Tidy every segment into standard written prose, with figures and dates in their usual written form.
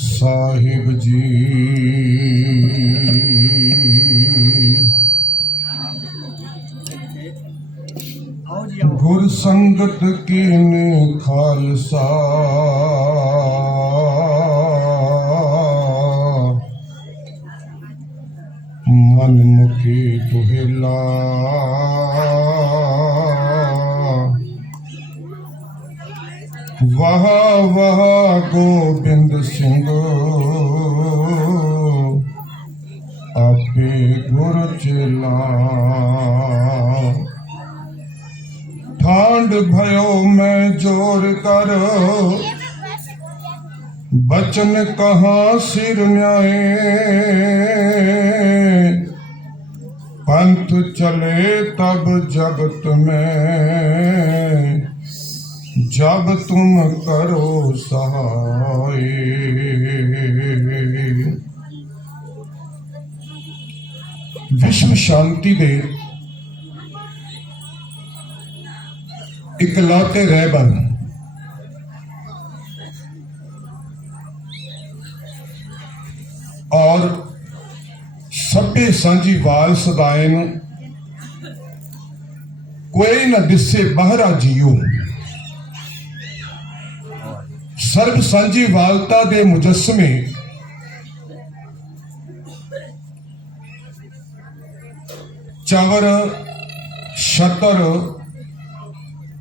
साहिब जी गुर संगत कीन खालसा मन मुखी दुहिला वाह वाह गोबिंद सिंह आपे गुर चेला ठांड भयो मैं जोर कर बचन कहाँ सिर न्याय पंथ चले तब जगत में जब तुम करो सहाय। विश्व शांति दे इकलौते रहबर और सभ्य सांझी वाल सदायन कोई न दिसे बहरा जियो सर्व सांझी वालता दे मुजस्मे चवर छतर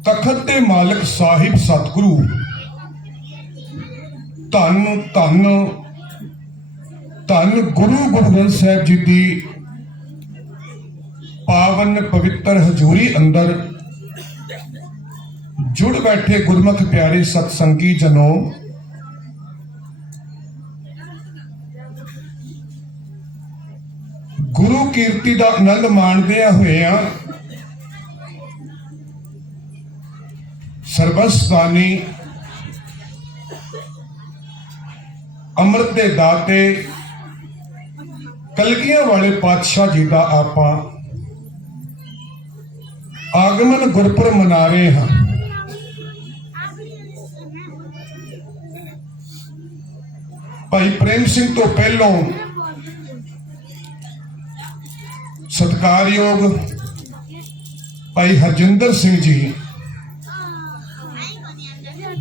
तखत दे मालिक साहिब सतगुरु धन धन धन गुरु गोबिंद साहब जी की पावन पवित्र हजूरी अंदर जुड़ बैठे गुरमुख प्यारे सत्संगी जनों, गुरु कीर्ति का आनंद माणदिया होया सर्वस्वानी अमृत दे दाते कलगियां वाले पातशाह जी का आपां आगमन गुरपुरब मना रहे हैं। भाई प्रेम सिंह तो पहलों सत्कारयोग भाई हरजिंदर सिंह जी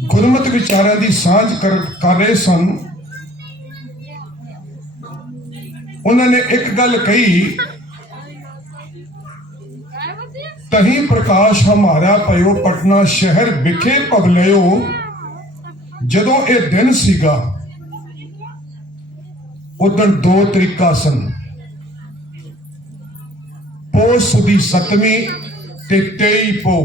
गुरमत विचारों की सांझ कर रहे सन। उन्होंने एक गल कही, तही प्रकाश हमारा पयो पटना शहर विखे पवलियो जदों ये दिन सीगा उदन दो तरीका सन पो सुदी 7वीं ते 23 पो।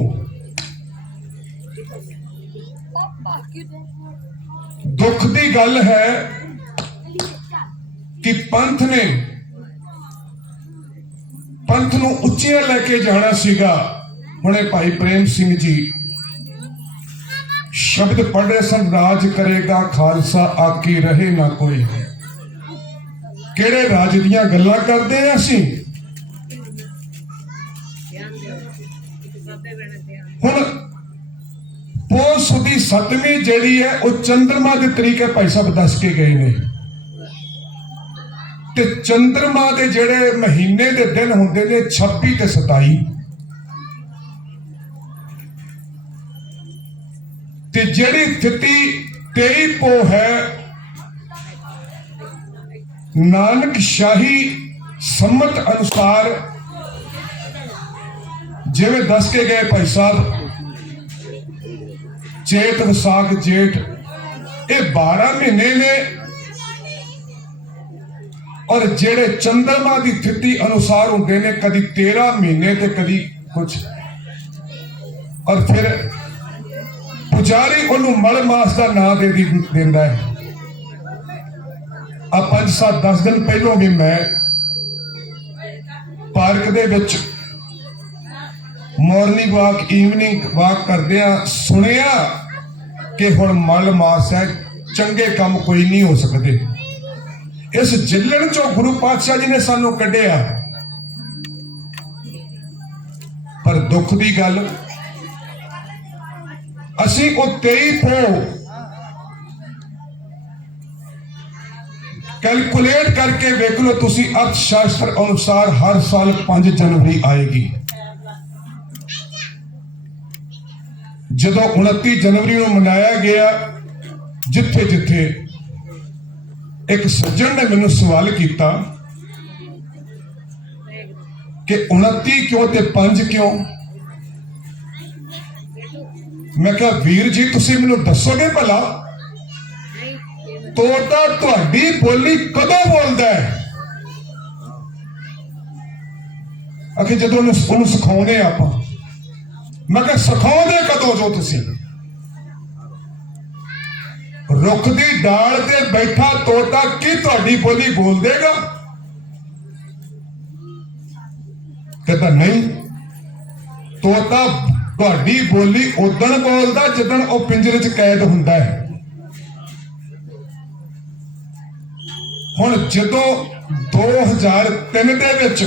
दुख की गल है कि पंथ नूं उच्चियां लेके जाना सीगा। हुणे भाई प्रेम सिंह जी शब्द पढ़ रहे सन, राज करेगा खालसा आकी रहे ना कोई। किहड़े राज दियां गल्लां करदे आ असीं? हुण पोस दी 7वीं जिहड़ी है वो चंद्रमा के तरीके भाई साहब दस के गए ने ते चंद्रमा के जिहड़े महीने के दिन हुंदे ने 26 ते 27 ते जिहड़ी तिथि 23 पो है नानक शाही सम्मत अनुसार जिवें दस के गए भाई साहब चेत विसाख जेठ ये 12 महीने ने और जेड़े चंद्रमा की तिथि अनुसार होंगे ने कदी 13 महीने ते कदी कुछ और फिर पुजारी उन्होंने मल मास का नाम दे देंदा है। अब 5-7-10 दिन पहलों भी मैं पार्क दे विच मॉर्निंग वॉक इवनिंग वॉक करदिया सुनिया कि हुण मल मास है, चंगे काम कोई नहीं हो सकते। इस जिलण चो गुरु पातशाह जी ने सानू कढ़िया, पर दुख की गल असी 23 पो कैलकुलेट करके वेख लो तुसी, अर्थशास्त्र अनुसार हर साल 5 जनवरी आएगी। जदों 29 जनवरी को मनाया गया, जिथे जिथे एक सज्जन ने मैनू सवाल किया कि 29 क्यों ते 5 क्यों। मैं कहा वीर जी तुसी मैनू दसोगे भला तोता तुहाडी बोली कदों बोलदा है? आखिर जदों उन्हें सिखाने आपां। मैं कहा सिखाओगे कदों जो तुसी? रुख दी डाल ते बैठा तोता की तुहाडी बोली बोल देगा? कहता नहीं, तोता तुहाडी बोली उदण बोलदा जिदण वो पिंजरे च कैद हुंदा है। हुण जदों 2003 दे विच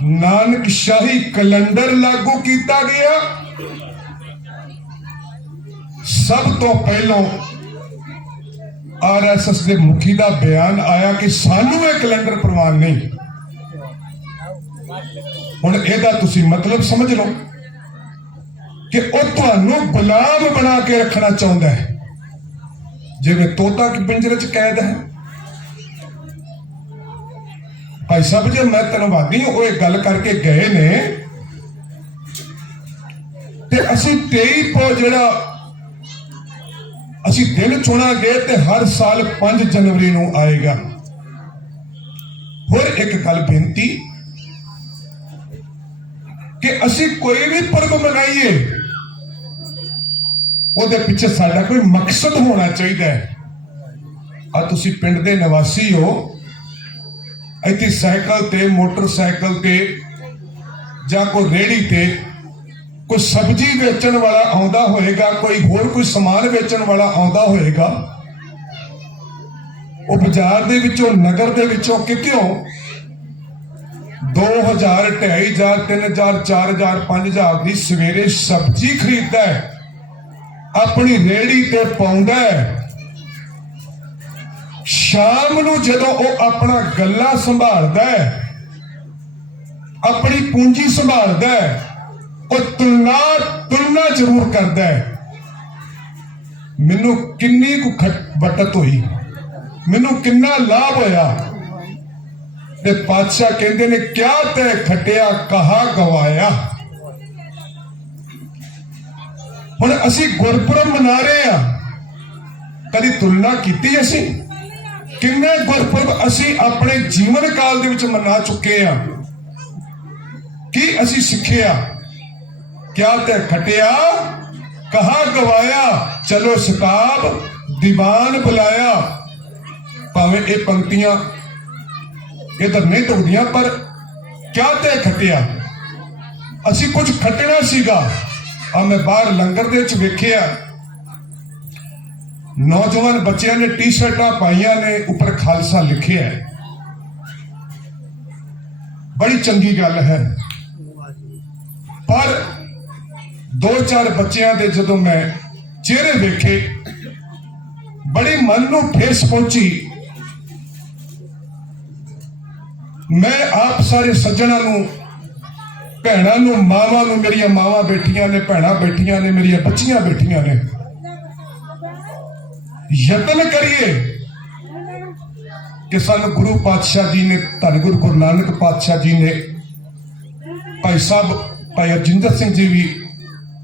नानक शाही कैलेंडर लागू किया गया, सब तो पहलों RSS के मुखी का बयान आया कि सानू यह कैलेंडर प्रवान नहीं। हुण इहदा तुसीं मतलब समझ लो कि वह तुहानू गुलाम बना के रखना चाहता है, जिवें तोता की पिंजरे च कैद है। भाई साहब जो मैं धन्यवादी वो एक गल करके गए ने ते असी 23 को जिहड़ा असी दिन चुनांगे ते हर साल 5 जनवरी नूं आएगा। होर एक गल बेनती कि असी कोई भी पर्व मनाइए ਉਹਦੇ ਪਿੱਛੇ ਸਾਡਾ कोई मकसद होना चाहिए। आ तुसी पिंड दे निवासी हो, इत्थे साइकिल ते मोटरसाइकिल ते जां कोई रेहड़ी ते कोई सब्जी बेचण वाला आउंदा होएगा, कोई होर कोई समान बेचण वाला आउंदा होएगा, वो बाजार दे विचों नगर दे विचों कितों 2000 2500 3000 4000 5000 की सवेरे सब्जी खरीदता है, अपनी रेहड़ी ते पाउंदा है। शाम नूं जदों वो अपना गल्ला संभालदा है, अपनी पूंजी संभालदा है, वो तुलना जरूर करता है, मैनू किन्नी कु बचत हुई, मैनू किन्ना लाभ होया। ते पातशाह कहंदे ने क्या तै खटिया कहा गवाया। हुण असी गुरपुरब मना रहे हैं, कदी तुलना कीती असी? किन्ने गुरपुरब असी अपने जीवन काल दे विच मना चुके हैं? की असी सिखिया? क्या तै खटिया कहा गवाया, चलो शताब दीवान बुलाया। भावें ये पंक्तियां इधर नहीं टुकदियां, पर क्या तै खटिया, असी कुछ खटना सीगा। आ मैं बाहर लंगर दे विच वेखिया, नौजवान बच्चों ने टी शर्टा पाइया ने, ऊपर खालसा लिखे है, बड़ी चंगी गल है। पर 2-4 बच्चों के जदों मैं चेहरे वेखे, बड़ी मन नूं ठेस पहुंची। मैं आप सारे सज्जणों नूं, भैणां नूं, मावां नूं, मेरिया मावां बैठियां ने, भैणां बैठियां ने, मेरिया बच्चियां बैठियां ने, यतन करिए कि सन गुरु पातशाह जी ने, धन गुरु गुरु नानक पातशाह जी ने, भाई साहब भाई अरजिंदर सिंह जी भी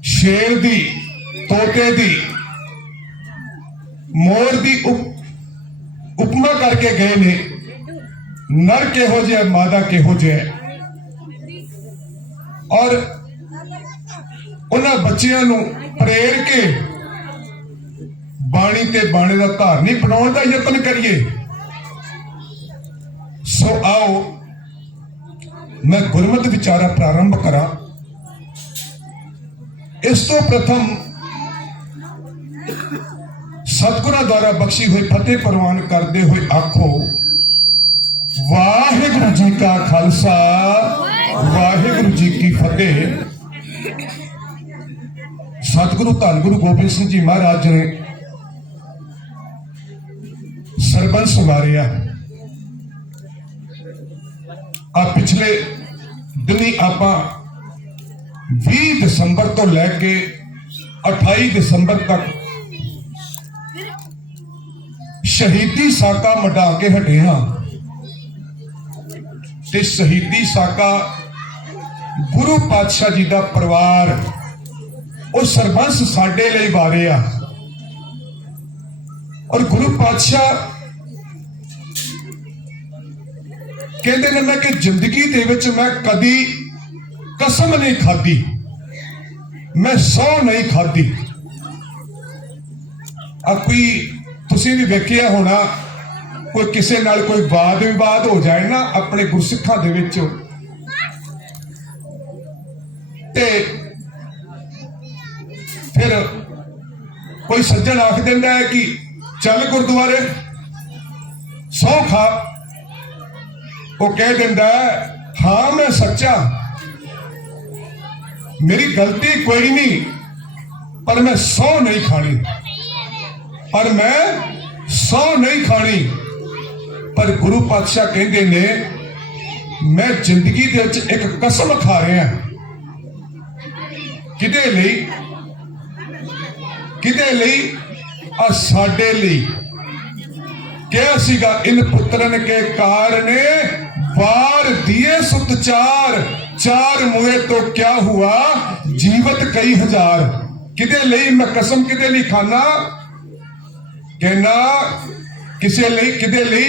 शेर दी, तोते दी, मोर दी उपमा करके गए ने। नर किहो जिहा, मादा किहो जिहा, और उन्हां बच्चियां नूं प्रेर के बाणी ते बाणे दा धारनी बनाउण दा यतन करिए। सो आओ मैं गुरमत विचारा प्रारंभ करा। इस तो प्रथम सतगुरां द्वारा बख्शी हुई फतेह प्रवान करते हुए आखो वाहिगुरु जी का खालसा, वाहिगुरु जी की फतेह। सतगुरु धन गुरु गोबिंद सिंह जी महाराज ने ਸਰਬੰਸ ਵਾਰਿਆ। ਆ ਪਿਛਲੇ ਦਿਨੀ ਆਪਾਂ 20 ਦਸੰਬਰ ਤੋਂ ਲੈ ਕੇ 28 ਦਸੰਬਰ ਤੱਕ ਸ਼ਹੀਦੀ ਸਾਕਾ ਮਢਾ ਕੇ ਹਟੇ ਹਾਂ ਤੇ ਸ਼ਹੀਦੀ ਸਾਕਾ ਗੁਰੂ ਪਾਤਸ਼ਾਹ ਜੀ ਦਾ ਪਰਿਵਾਰ ਉਹ ਸਰਬੰਸ ਸਾਡੇ ਲਈ ਵਾਰਿਆ। ਔਰ ਗੁਰੂ ਪਾਤਸ਼ਾਹ ਕਹਿੰਦੇ ਨੇ ਮੈਂ ਕਿ ਜ਼ਿੰਦਗੀ ਦੇ ਵਿੱਚ ਮੈਂ ਕਦੀ ਕਸਮ ਨਹੀਂ ਖਾਧੀ, ਮੈਂ ਸਹੁੰ ਨਹੀਂ ਖਾਧੀ। ਕੋਈ ਤੁਸੀਂ ਵੀ ਵੇਖਿਆ ਹੋਣਾ, ਕੋਈ ਕਿਸੇ ਨਾਲ ਕੋਈ ਵਾਦ ਵਿਵਾਦ ਹੋ ਜਾਏ ਨਾ ਆਪਣੇ ਗੁਰਸਿੱਖਾਂ ਦੇ ਵਿੱਚ, ਤੇ ਫਿਰ ਕੋਈ ਸੱਜਣ ਆਖ ਦਿੰਦਾ ਹੈ ਕਿ ਚੱਲ ਗੁਰਦੁਆਰੇ ਸਹੁੰ ਖਾ। ਉਹ ਕਹਿ ਦਿੰਦਾ ਹੈ ਹਾਂ ਮੈਂ ਸੱਚਾ, ਮੇਰੀ ਗਲਤੀ ਕੋਈ ਨਹੀਂ, ਪਰ ਮੈਂ ਸਹੁੰ ਨਹੀਂ ਖਾਣੀ, ਪਰ ਮੈਂ ਸਹੁੰ ਨਹੀਂ ਖਾਣੀ। ਪਰ ਗੁਰੂ ਪਾਤਸ਼ਾਹ ਕਹਿੰਦੇ ਨੇ ਮੈਂ ਜ਼ਿੰਦਗੀ ਦੇ ਵਿੱਚ ਇੱਕ ਕਸਮ ਖਾ ਰਿਹਾ। ਕਿਹਦੇ ਲਈ? ਕਿਹਦੇ ਲਈ? ਆ ਸਾਡੇ ਲਈ। ਕਿਹਾ ਸੀਗਾ ਇਨ ਪੁੱਤਰਨ ਕੇ ਕਾਰਨੇ ਵਾਰ ਦਿਏ ਸੁਤ ਚਾਰ, ਚਾਰ ਮੁਏ ਤੋਂ ਕਿਆ ਹੁਆ ਜੀਵਤ ਕਈ ਹਜ਼ਾਰ। ਕਿਹਦੇ ਲਈ ਮੈਂ ਕਸਮ ਕਿਹਦੇ ਲਈ ਖਾਨਾ? कहना किसे ਲਈ, किदे ਲਈ?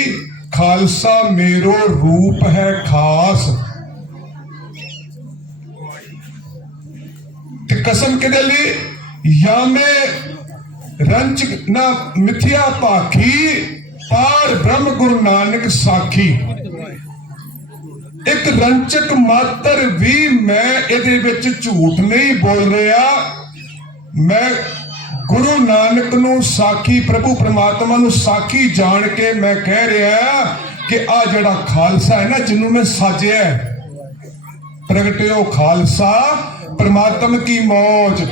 खालसा मेरो रूप है खास। ते कसम किदे ਲਈ? या में रंच ना मिथ्या पाखी, पार ब्रह्म गुरु नानक साखी। एक रंचक मात्र भी मैं ਇਹਦੇ ਵਿੱਚ ਝੂਠ नहीं बोल रहा। मैं गुरु नानक नू साखी, प्रभु परमात्मा नू साखी जान के मैं कह रहा कि आ जड़ा खालसा है ना, जिन्हों मैं साजिया प्रगटियो खालसा परमात्मा की मौज।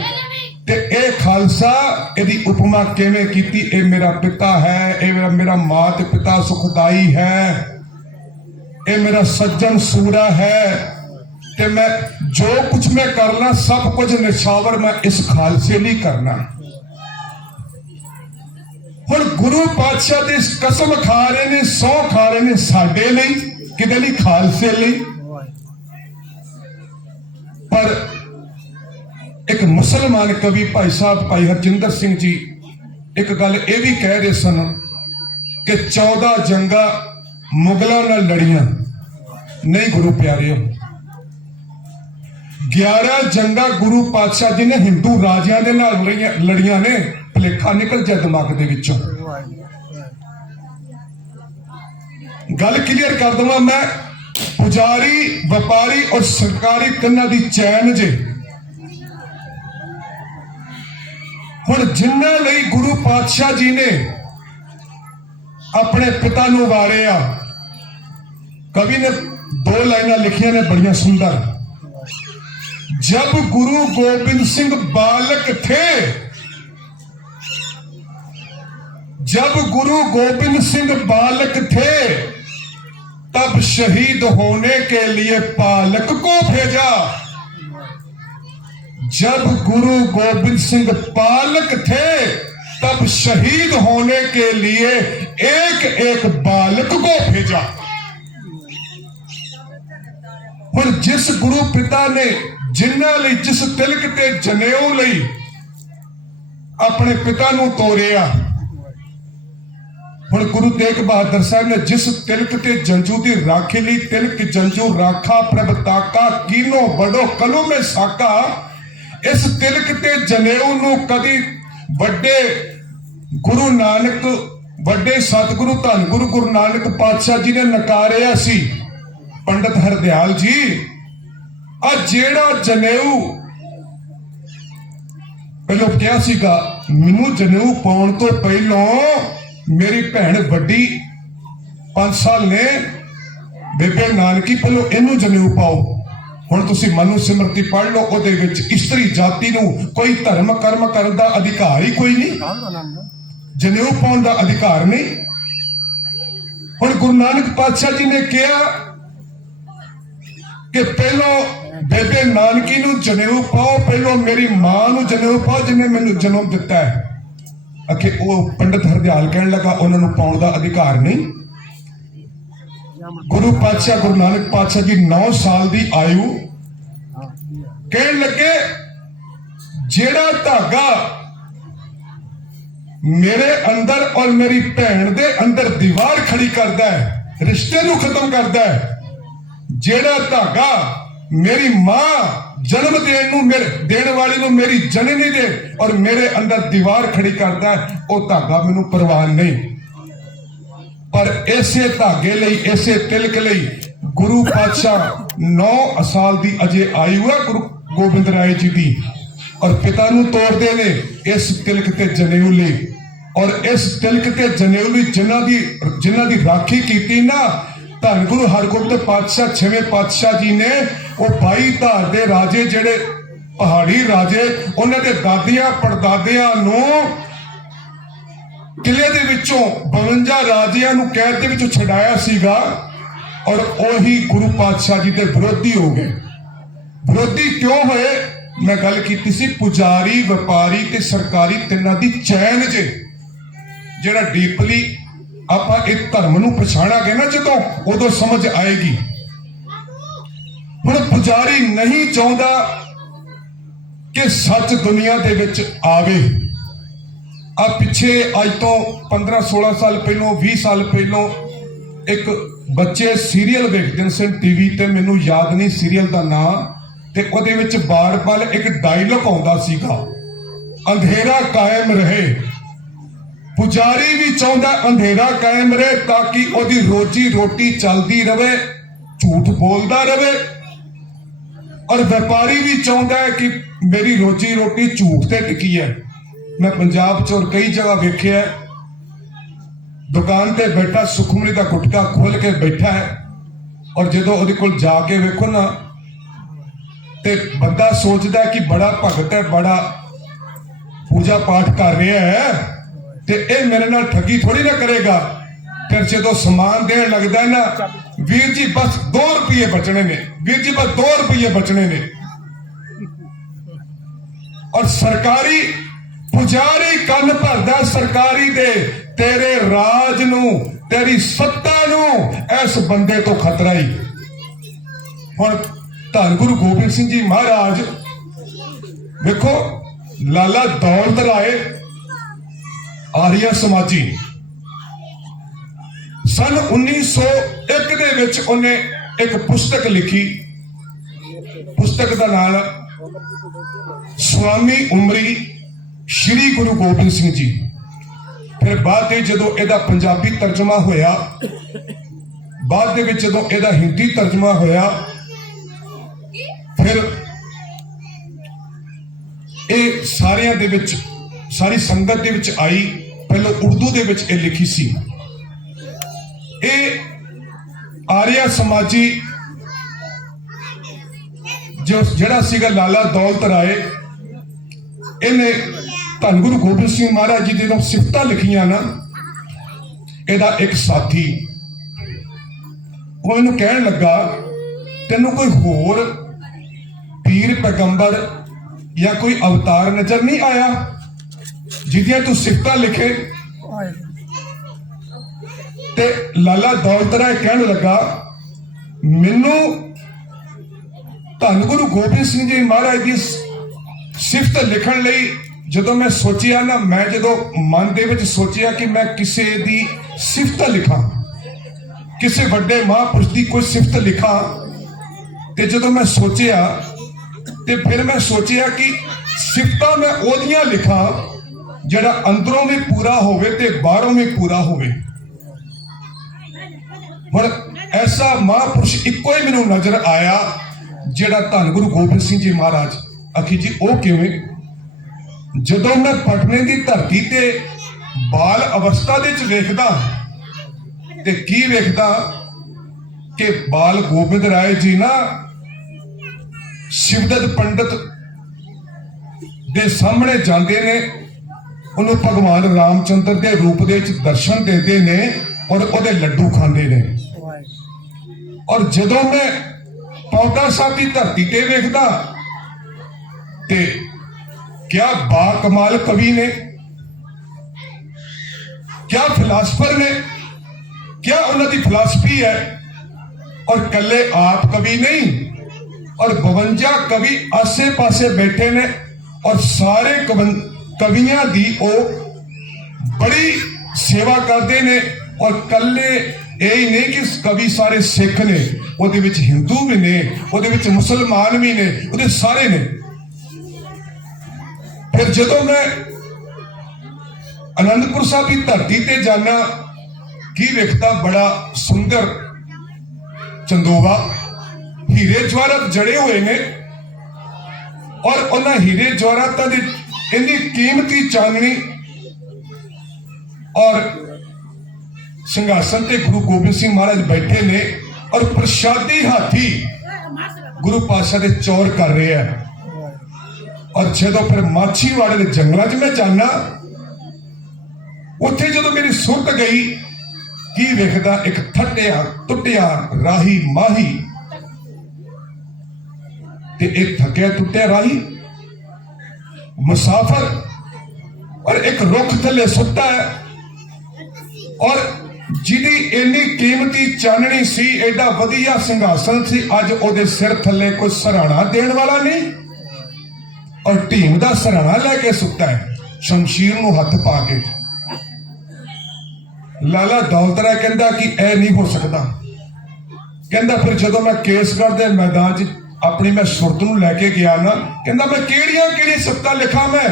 ते ए खालसा एदी उपमा किवें कीती? ए मेरा पिता है, ए मेरा मात पिता सुखदाई है, ए मेरा सज्जन सूरा है, ते मैं जो कुछ मैं करना सब कुछ निछावर मैं इस खालसे लिए करना। हुण गुरु पातशाह दी कसम खा रहे ने, सौं खा रहे ने साडे लई, किदे लई? खालसे लई। पर एक मुसलमान कवि भाई साहब भाई हरजिंदर सिंह जी एक गल ये भी कह रहे सन कि 14 जंगा मुगलों नाल लड़ियां नहीं गुरु प्यारे, 11 जंगा गुरु पातशाह जी ने हिंदू राजियां दे नाल लड़ियां ने। भुलेखा निकल जाए दिमाग दे विचों। गल क्लीयर कर दूंगा मैं, पुजारी व्यापारी और सरकारी तिन्हां दी चैन जे। हुण जिन्हां लई गुरु पातशाह जी ने अपने पिता नूं वारिया, कवि ने 2 लाइनां लिखियां ने बड़ियां सुंदर। जब गुरु गोबिंद सिंह बालक थे, जब गुरु गोबिंद सिंह बालक थे, तब शहीद होने के लिए पालक को भेजा। जब गुरु गोबिंद सिंह पालक थे, तब शहीद होने के लिए एक एक बालक को भेजा। हुण जिस गुरु पिता ने जिन्हां लई, जिस तिलक ते जनेऊ लई अपने पिता नूं तोरिया, हुण गुरु तेग बहादुर साहब ने जिस तिलक ते जंजू दी राखी लई, तिलक जंजू राखा प्रभ ताका, कीनो बड़ो कलो में साका। इस तिलक ते जनेऊ नूं कदी वड्डे गुरु नानक, वड्डे सतगुरु धन गुरु गुरु नानक पातशाह जी ने नकारिया सी। पंडित हरदयाल जी आ जेड़ा जनेऊ पहलों क्या सीगा, मैनू जनेऊ पाउण तो पहलों मेरी भैन वड्डी 5 साल ने बेबे नानकी पहलों इनू जनेऊ पाओ। हुण तुसीं मनु सिमरती पढ़ लो, उहदे विच इस्त्री जाति नूं कोई धर्म कर्म करन दा अधिकार ही कोई नहीं, जनेऊ पाउण दा अधिकार नहीं। ਹੁਣ ਗੁਰੂ ਨਾਨਕ ਪਾਤਸ਼ਾਹ ਜੀ ਨੇ ਕਿਹਾ ਕਿ ਪਹਿਲੋਂ ਬੇਬੇ ਨਾਨਕੀ ਨੂੰ ਜਨੇਊ ਪਾਓ, ਪਹਿਲੋਂ ਮੇਰੀ ਮਾਂ ਨੂੰ ਜਨੇਊ ਪਾਓ ਜਿਹਨੇ ਮੈਨੂੰ ਜਨਮ ਦਿੱਤਾ ਹੈ। ਅਖੇ ਉਹ ਪੰਡਤ ਹਰਦਿਆਲ ਕਹਿਣ ਲੱਗਾ ਉਹਨਾਂ ਨੂੰ ਪਾਉਣ ਦਾ ਅਧਿਕਾਰ ਨਹੀਂ। ਗੁਰੂ ਪਾਤਸ਼ਾਹ ਗੁਰੂ ਨਾਨਕ ਪਾਤਸ਼ਾਹ ਜੀ 9 ਸਾਲ ਦੀ ਆਯੂ ਕਹਿਣ ਲੱਗੇ ਜਿਹੜਾ ਧਾਗਾ ਮੇਰੇ ਅੰਦਰ ਔਰ ਮੇਰੀ ਭੈਣ ਦੇ ਅੰਦਰ ਦੀਵਾਰ ਖੜੀ ਕਰਦਾ ਹੈ, ਰਿਸ਼ਤੇ ਨੂੰ ਖਤਮ ਕਰਦਾ ਹੈ, ਜਿਹੜਾ ਧਾਗਾ ਮੇਰੀ ਮਾਂ ਜਨਮ ਦੇਣ ਵਾਲੀ ਨੂੰ ਮੇਰੀ ਜਨਨੀ ਦੇ ਔਰ ਮੇਰੇ ਅੰਦਰ ਦੀਵਾਰ ਖੜੀ ਕਰਦਾ ਹੈ, ਉਹ ਧਾਗਾ ਮੈਨੂੰ ਪ੍ਰਵਾਨ ਨਹੀਂ। ਪਰ ਇਸੇ ਧਾਗੇ ਲਈ, ਇਸੇ ਤਿਲਕ ਲਈ ਗੁਰੂ ਪਾਤਸ਼ਾਹ 9 ਸਾਲ ਦੀ ਅਜੇ ਆਯੂ ਹੈ ਗੁਰੂ ਗੋਬਿੰਦ ਰਾਏ ਜੀ ਦੀ, ਔਰ ਪਿਤਾ ਨੂੰ ਤੋਰਦੇ ਨੇ ਇਸ ਤਿਲਕ ਤੇ ਜਨੇਊ ਲਈ। ਔਰ ਇਸ ਤਿਲਕ ਤੇ ਜਨੇਊ ਲਈ ਜਿਨ੍ਹਾਂ ਦੀ ਰਾਖੀ ਕੀਤੀ ਨਾ, ਧੰਨ ਗੁਰੂ ਹਰਗੋਬਿੰਦ ਪਾਤਸ਼ਾਹ 6ਵੇਂ ਪਾਤਸ਼ਾਹ ਜੀ ਨੇ, ਉਹ 22 ਧਾਰ ਦੇ ਰਾਜੇ ਜਿਹੜੇ ਪਹਾੜੀ ਰਾਜੇ, ਉਹਨਾਂ ਦੇ ਦਾਦਿਆਂ ਪੜਦਾਦਿਆਂ ਨੂੰ ਕਿਲੇ ਦੇ ਵਿੱਚੋਂ 52 ਰਾਜਿਆਂ ਨੂੰ ਕੈਦ ਦੇ ਵਿੱਚੋਂ ਛਡਾਇਆ ਸੀਗਾ, ਔਰ ਉਹੀ ਗੁਰੂ ਪਾਤਸ਼ਾਹ ਜੀ ਦੇ ਵਿਰੋਧੀ ਹੋ ਗਏ। ਵਿਰੋਧੀ ਕਿਉਂ ਹੋਏ? ਮੈਂ ਗੱਲ ਕੀਤੀ ਸੀ ਪੁਜਾਰੀ, ਵਪਾਰੀ ਤੇ ਸਰਕਾਰੀ ਤਿੰਨਾਂ ਦੀ ਚੈਨ ਜੇ, ਜਿਹੜਾ ਡੀਪਲੀ ਆਪਾਂ ਇੱਕ ਧਰਮ ਨੂੰ ਪਛਾਣਾਂਗੇ ਨਾ ਜਦੋਂ, ਉਦੋਂ ਸਮਝ ਆਏਗੀ। ਹੁਣ ਪੁਜਾਰੀ ਨਹੀਂ ਚਾਹੁੰਦਾ ਕਿ ਸੱਚ ਦੁਨੀਆ ਦੇ ਵਿੱਚ ਆਵੇ। ਆ ਪਿੱਛੇ ਅੱਜ ਤੋਂ 15-16 ਸਾਲ ਪਹਿਲੋਂ, 20 ਸਾਲ ਪਹਿਲੋਂ ਇੱਕ ਬੱਚੇ ਸੀਰੀਅਲ ਵੇਖਦੇ ਸਨ ਟੀਵੀ ਤੇ, ਮੈਨੂੰ ਯਾਦ ਨਹੀਂ ਸੀਰੀਅਲ ਦਾ ਨਾਮ, ਤੇ ਉਹਦੇ ਵਿੱਚ ਬਾਰ-ਬਾਰ ਇੱਕ ਡਾਇਲੌਗ ਆਉਂਦਾ ਸੀਗਾ, ਅੰਧੇਰਾ ਕਾਇਮ ਰਹੇ। ਪੁਜਾਰੀ ਵੀ ਚਾਹੁੰਦਾ ਅੰਧੇਰਾ ਕਾਇਮ ਰਹੇ ਤਾਂ ਕਿ ਉਹਦੀ ਰੋਜੀ ਰੋਟੀ ਚੱਲਦੀ ਰਹੇ, ਝੂਠ ਬੋਲਦਾ ਰਹੇ। ਔਰ ਵਪਾਰੀ ਵੀ ਚਾਹੁੰਦਾ ਹੈ ਕਿ ਮੇਰੀ ਰੋਜੀ ਰੋਟੀ ਝੂਠ ਤੇ ਟਿਕੀ ਹੈ। ਮੈਂ ਪੰਜਾਬ 'ਚ ਔਰ ਕਈ ਜਗ੍ਹਾ ਵੇਖਿਆ, ਦੁਕਾਨ ਤੇ ਬੈਠਾ ਸੁਖਮਨੀ ਦਾ ਗੁਟਕਾ ਖੋਲ ਕੇ ਬੈਠਾ ਹੈ, ਔਰ ਜਦੋਂ ਉਹਦੇ ਕੋਲ ਜਾ ਕੇ ਵੇਖੋ ਨਾ, ਤੇ ਬੰਦਾ ਸੋਚਦਾ ਕਿ ਬੜਾ ਭਗਤ ਹੈ, ਬੜਾ ਪੂਜਾ ਪਾਠ ਕਰ ਰਿਹਾ ਹੈ, ਤੇ ਇਹ ਮੇਰੇ ਨਾਲ ਠੱਗੀ ਥੋੜੀ ਨਾ ਕਰੇਗਾ। ਫਿਰ ਜਦੋਂ ਸਮਾਨ ਦੇਣ ਲੱਗਦਾ ਨਾ, ਵੀਰ ਜੀ ਬਸ 2 ਰੁਪਏ ਬਚਣੇ ਨੇ, ਵੀਰ ਜੀ ਬਸ 2 ਰੁਪਏ ਬਚਣੇ ਨੇ। ਔਰ ਸਰਕਾਰੀ ਪੁਜਾਰੀ ਕੰਨ ਭਰਦਾ ਸਰਕਾਰੀ ਦੇ, ਤੇਰੇ ਰਾਜ ਨੂੰ, ਤੇਰੀ ਸੱਤਾ ਨੂੰ ਇਸ ਬੰਦੇ ਤੋਂ ਖਤਰਾ ਹੀ। ਹੁਣ ਧੰਨ ਗੁਰੂ ਗੋਬਿੰਦ ਸਿੰਘ ਜੀ ਮਹਾਰਾਜ ਵੇਖੋ, ਲਾਲਾ ਦੌਲਤ ਰਾਏ ਆਰੀਆ ਸਮਾਜੀ, ਸਨ 1901 ਦੇ ਵਿੱਚ ਉਹਨੇ ਇੱਕ ਪੁਸਤਕ ਲਿਖੀ। ਪੁਸਤਕ ਦਾ ਨਾਮ ਸੁਆਮੀ ਉਮਰੀ ਸ਼੍ਰੀ ਗੁਰੂ ਗੋਬਿੰਦ ਸਿੰਘ ਜੀ। ਫਿਰ ਬਾਅਦ ਦੇ ਜਦੋਂ ਇਹਦਾ ਪੰਜਾਬੀ ਤਰਜਮਾ ਹੋਇਆ, ਬਾਅਦ ਦੇ ਵਿੱਚ ਜਦੋਂ ਇਹਦਾ ਹਿੰਦੀ ਤਰਜਮਾ ਹੋਇਆ, ਫਿਰ ਇਹ ਸਾਰਿਆਂ ਦੇ ਵਿੱਚ, ਸਾਰੀ ਸੰਗਤ ਦੇ ਵਿੱਚ ਆਈ। ਪਹਿਲਾਂ ਉਰਦੂ ਦੇ ਵਿੱਚ ਇਹ ਲਿਖੀ ਸੀ। ਇਹ ਆਰੀਆ ਸਮਾਜੀ ਜਿਹੜਾ ਸੀਗਾ ਲਾਲਾ ਦੌਲਤ ਰਾਏ, ਇਹਨੇ ਧੰਨ ਗੁਰੂ ਗੋਬਿੰਦ ਸਿੰਘ ਮਹਾਰਾਜ ਜੀ ਦੇ ਸਿਫਤਾਂ ਲਿਖੀਆਂ ਨਾ, ਇਹਦਾ ਇੱਕ ਸਾਥੀ ਉਹ ਇਹਨੂੰ ਕਹਿਣ ਲੱਗਾ, ਤੈਨੂੰ ਕੋਈ ਹੋਰ ਪੀਰ ਪੈਗੰਬਰ ਜਾਂ ਕੋਈ ਅਵਤਾਰ ਨਜ਼ਰ ਨਹੀਂ ਆਇਆ ਜਿਹਦੀਆਂ ਤੂੰ ਸਿਫਤਾਂ ਲਿਖੇ? ਤੇ ਲਾਲਾ ਦੌਲਤ ਰਾਏ ਕਹਿਣ ਲੱਗਾ, ਮੈਨੂੰ ਧੰਨ ਗੁਰੂ ਗੋਬਿੰਦ ਸਿੰਘ ਜੀ ਮਹਾਰਾਜ ਦੀ ਸਿਫਤ ਲਿਖਣ ਲਈ ਜਦੋਂ ਮੈਂ ਸੋਚਿਆ ਨਾ, ਮੈਂ ਜਦੋਂ ਮਨ ਦੇ ਵਿੱਚ ਸੋਚਿਆ ਕਿ ਮੈਂ ਕਿਸੇ ਦੀ ਸਿਫਤ ਲਿਖਾਂ, ਕਿਸੇ ਵੱਡੇ ਮਹਾਂਪੁਰਸ਼ ਦੀ ਕੋਈ ਸਿਫਤ ਲਿਖਾਂ, ਤੇ ਜਦੋਂ ਮੈਂ ਸੋਚਿਆ ਤੇ ਫਿਰ ਮੈਂ ਸੋਚਿਆ ਕਿ ਸਿਫਤਾਂ ਮੈਂ ਉਹਦੀਆਂ ਲਿਖਾਂ ਜਿਹੜਾ ਅੰਦਰੋਂ ਵੀ ਪੂਰਾ ਹੋਵੇ ਤੇ ਬਾਹਰੋਂ ਵੀ ਪੂਰਾ ਹੋਵੇ। ਹੁਣ ਐਸਾ ਮਹਾਂਪੁਰਸ਼ ਇੱਕੋ ਹੀ ਮੈਨੂੰ ਨਜ਼ਰ ਆਇਆ ਜਿਹੜਾ ਧੰਨ ਗੁਰੂ ਗੋਬਿੰਦ ਸਿੰਘ ਜੀ ਮਹਾਰਾਜ। ਆਖੀ ਜੀ ਉਹ ਕਿਵੇਂ? ਜਦੋਂ ਮੈਂ ਪਟਨੇ ਦੀ ਧਰਤੀ ਤੇ ਬਾਲ ਅਵਸਥਾ ਦੇ ਵਿੱਚ ਵੇਖਦਾ ਤੇ ਕੀ ਵੇਖਦਾ ਕਿ ਬਾਲ ਗੋਬਿੰਦ ਰਾਏ ਜੀ ਨਾ ਸ਼ਿਵਦਤ ਪੰਡਤ ਦੇ ਸਾਹਮਣੇ ਜਾਂਦੇ ਨੇ, ਉਹਨੂੰ ਭਗਵਾਨ ਰਾਮਚੰਦਰ ਦੇ ਰੂਪ ਦੇ ਵਿੱਚ ਦਰਸ਼ਨ ਦਿੰਦੇ ਨੇ, और ਉਹਦੇ ਲੱਡੂ ਖਾਂਦੇ ਨੇ। ਔਰ ਜਦੋਂ ਮੈਂ ਪੌਂਟਾ ਸਾਹਿਬ ਦੀ ਧਰਤੀ ਤੇ ਵੇਖਦਾ ਤੇ क्या बाकमाल कवि ने, क्या फिलासफर ने, क्या उन्होंने फिलासफी है। और कले आप कवि नहीं और 52 कवि आसे पासे बैठे ने और सारे कवियां दी ओ बड़ी सेवा करते ने। और कले यही नहीं कि कवि सारे सिख ने, ਉਹਦੇ ਵਿੱਚ हिंदू भी ने, ਉਹਦੇ ਵਿੱਚ मुसलमान भी ने, ਉਹਦੇ सारे ने। फिर जदों मैं आनंदपुर साहब की धरती ते जाना की वेखता बड़ा सुंदर चंदोवा हीरे जवाहरात जड़े हुए ने। और उन्होंने हीरे जवाहरातां दी इन्नी कीमती चांदनी और सिंघासन ते गुरु गोबिंद सिंह महाराज बैठे ने और प्रसादी हाथी गुरु पातशाह दे चौर कर रहे हैं। और जो फिर माछीवाड़े के जंगलों च मैं जाना उत्थे जो मेरी सुरत गई की वेखदा एक थटिया टुटिया राही माही ते एक थकिया टुटिया राही मुसाफर और एक रुख थले सुता है। और जिहदी इन्नी कीमती चाननी सी, एडा वधिया सिंघासन सी, अज ओदे सिर थले कोई सराहना देण वाला नहीं और टीम का सराहना लैके सुता है शमशीर नूं हथ पा के। लाला दौलत राय कहता कि यह नहीं हो सकता। कहता फिर जो मैं केसगढ़ के मैदान च अपनी मैं सुरत नूं लैके गया ना, कहता मैं किहड़ियां सिफतां लिखा मैं।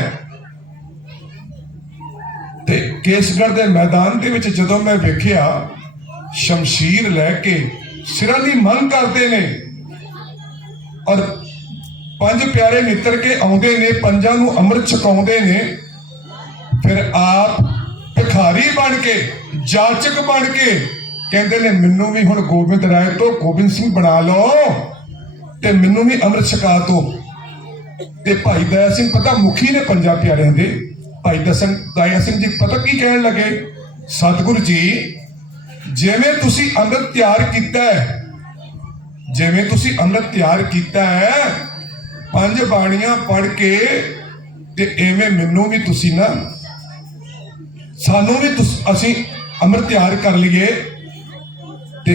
ते केसगढ़ के मैदान दे विच जदों मैं वेखिया शमशीर लैके सिरां दी मंग करते ने और 5 प्यारे मित्र के आउंदे ने, 5 नूं अमृत छकाउंदे ने। फिर आप भिखारी बन के जाचक बन के कहते ने मैनू भी हुण गोबिंद राय तो गोबिंद सिंह बना लो ते मैनू भी अमृत छका दो। ते भाई दया सिंह पता मुखी ने 5 प्यारिਆਂ ਦੇ भाई दया सिंह जी पता की कहन लगे, सतगुरु जी जिवें तुसी अमृत तैयार कीता है, जिवें तुसी अमृत तैयार कीता है 5 बाणियां पढ़ के ते एवें मैनू भी तुसी ना सानू भी असी अमृत तैयार कर लिए। ते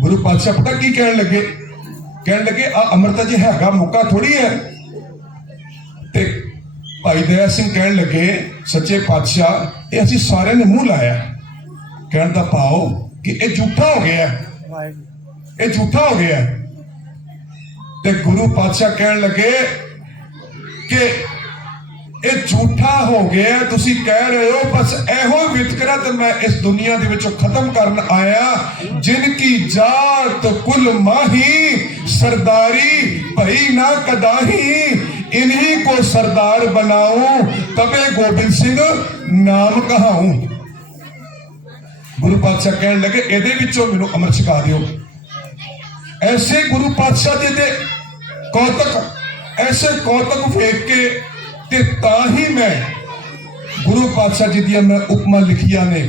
गुरु पातशाह पता की कहन लगे आ अमृत जी हैगा मुक्का थोड़ी है। ते भाई दया सिंह कहन लगे सच्चे पातशाह ये असी सारे ने मुंह लाया, कहने दा भाव कि ये झूठा हो गया, ये झूठा हो गया। ते गुरु पातशाह कहन लगे कि ये झूठा हो गया, तुसी कह रहे हो बस एहो वितकरा ते मैं इस दुनिया दे विचों खत्म करन आया। जिनकी जात कुल माही सरदारी भई ना कदाही, इन्हीं को सरदार बनाऊं तबे गोबिंद सिंह नाम कहाऊं। गुरु पातशाह कहन लगे एदे विचों मैनूं अमृत छका दिओ। ऐसे गुरु पातशाह जी दे कौतक, ऐसे कौतक वेख के ते ताही मैं गुरु पातशाह जी दियां मैं उपमा लिखिया ने,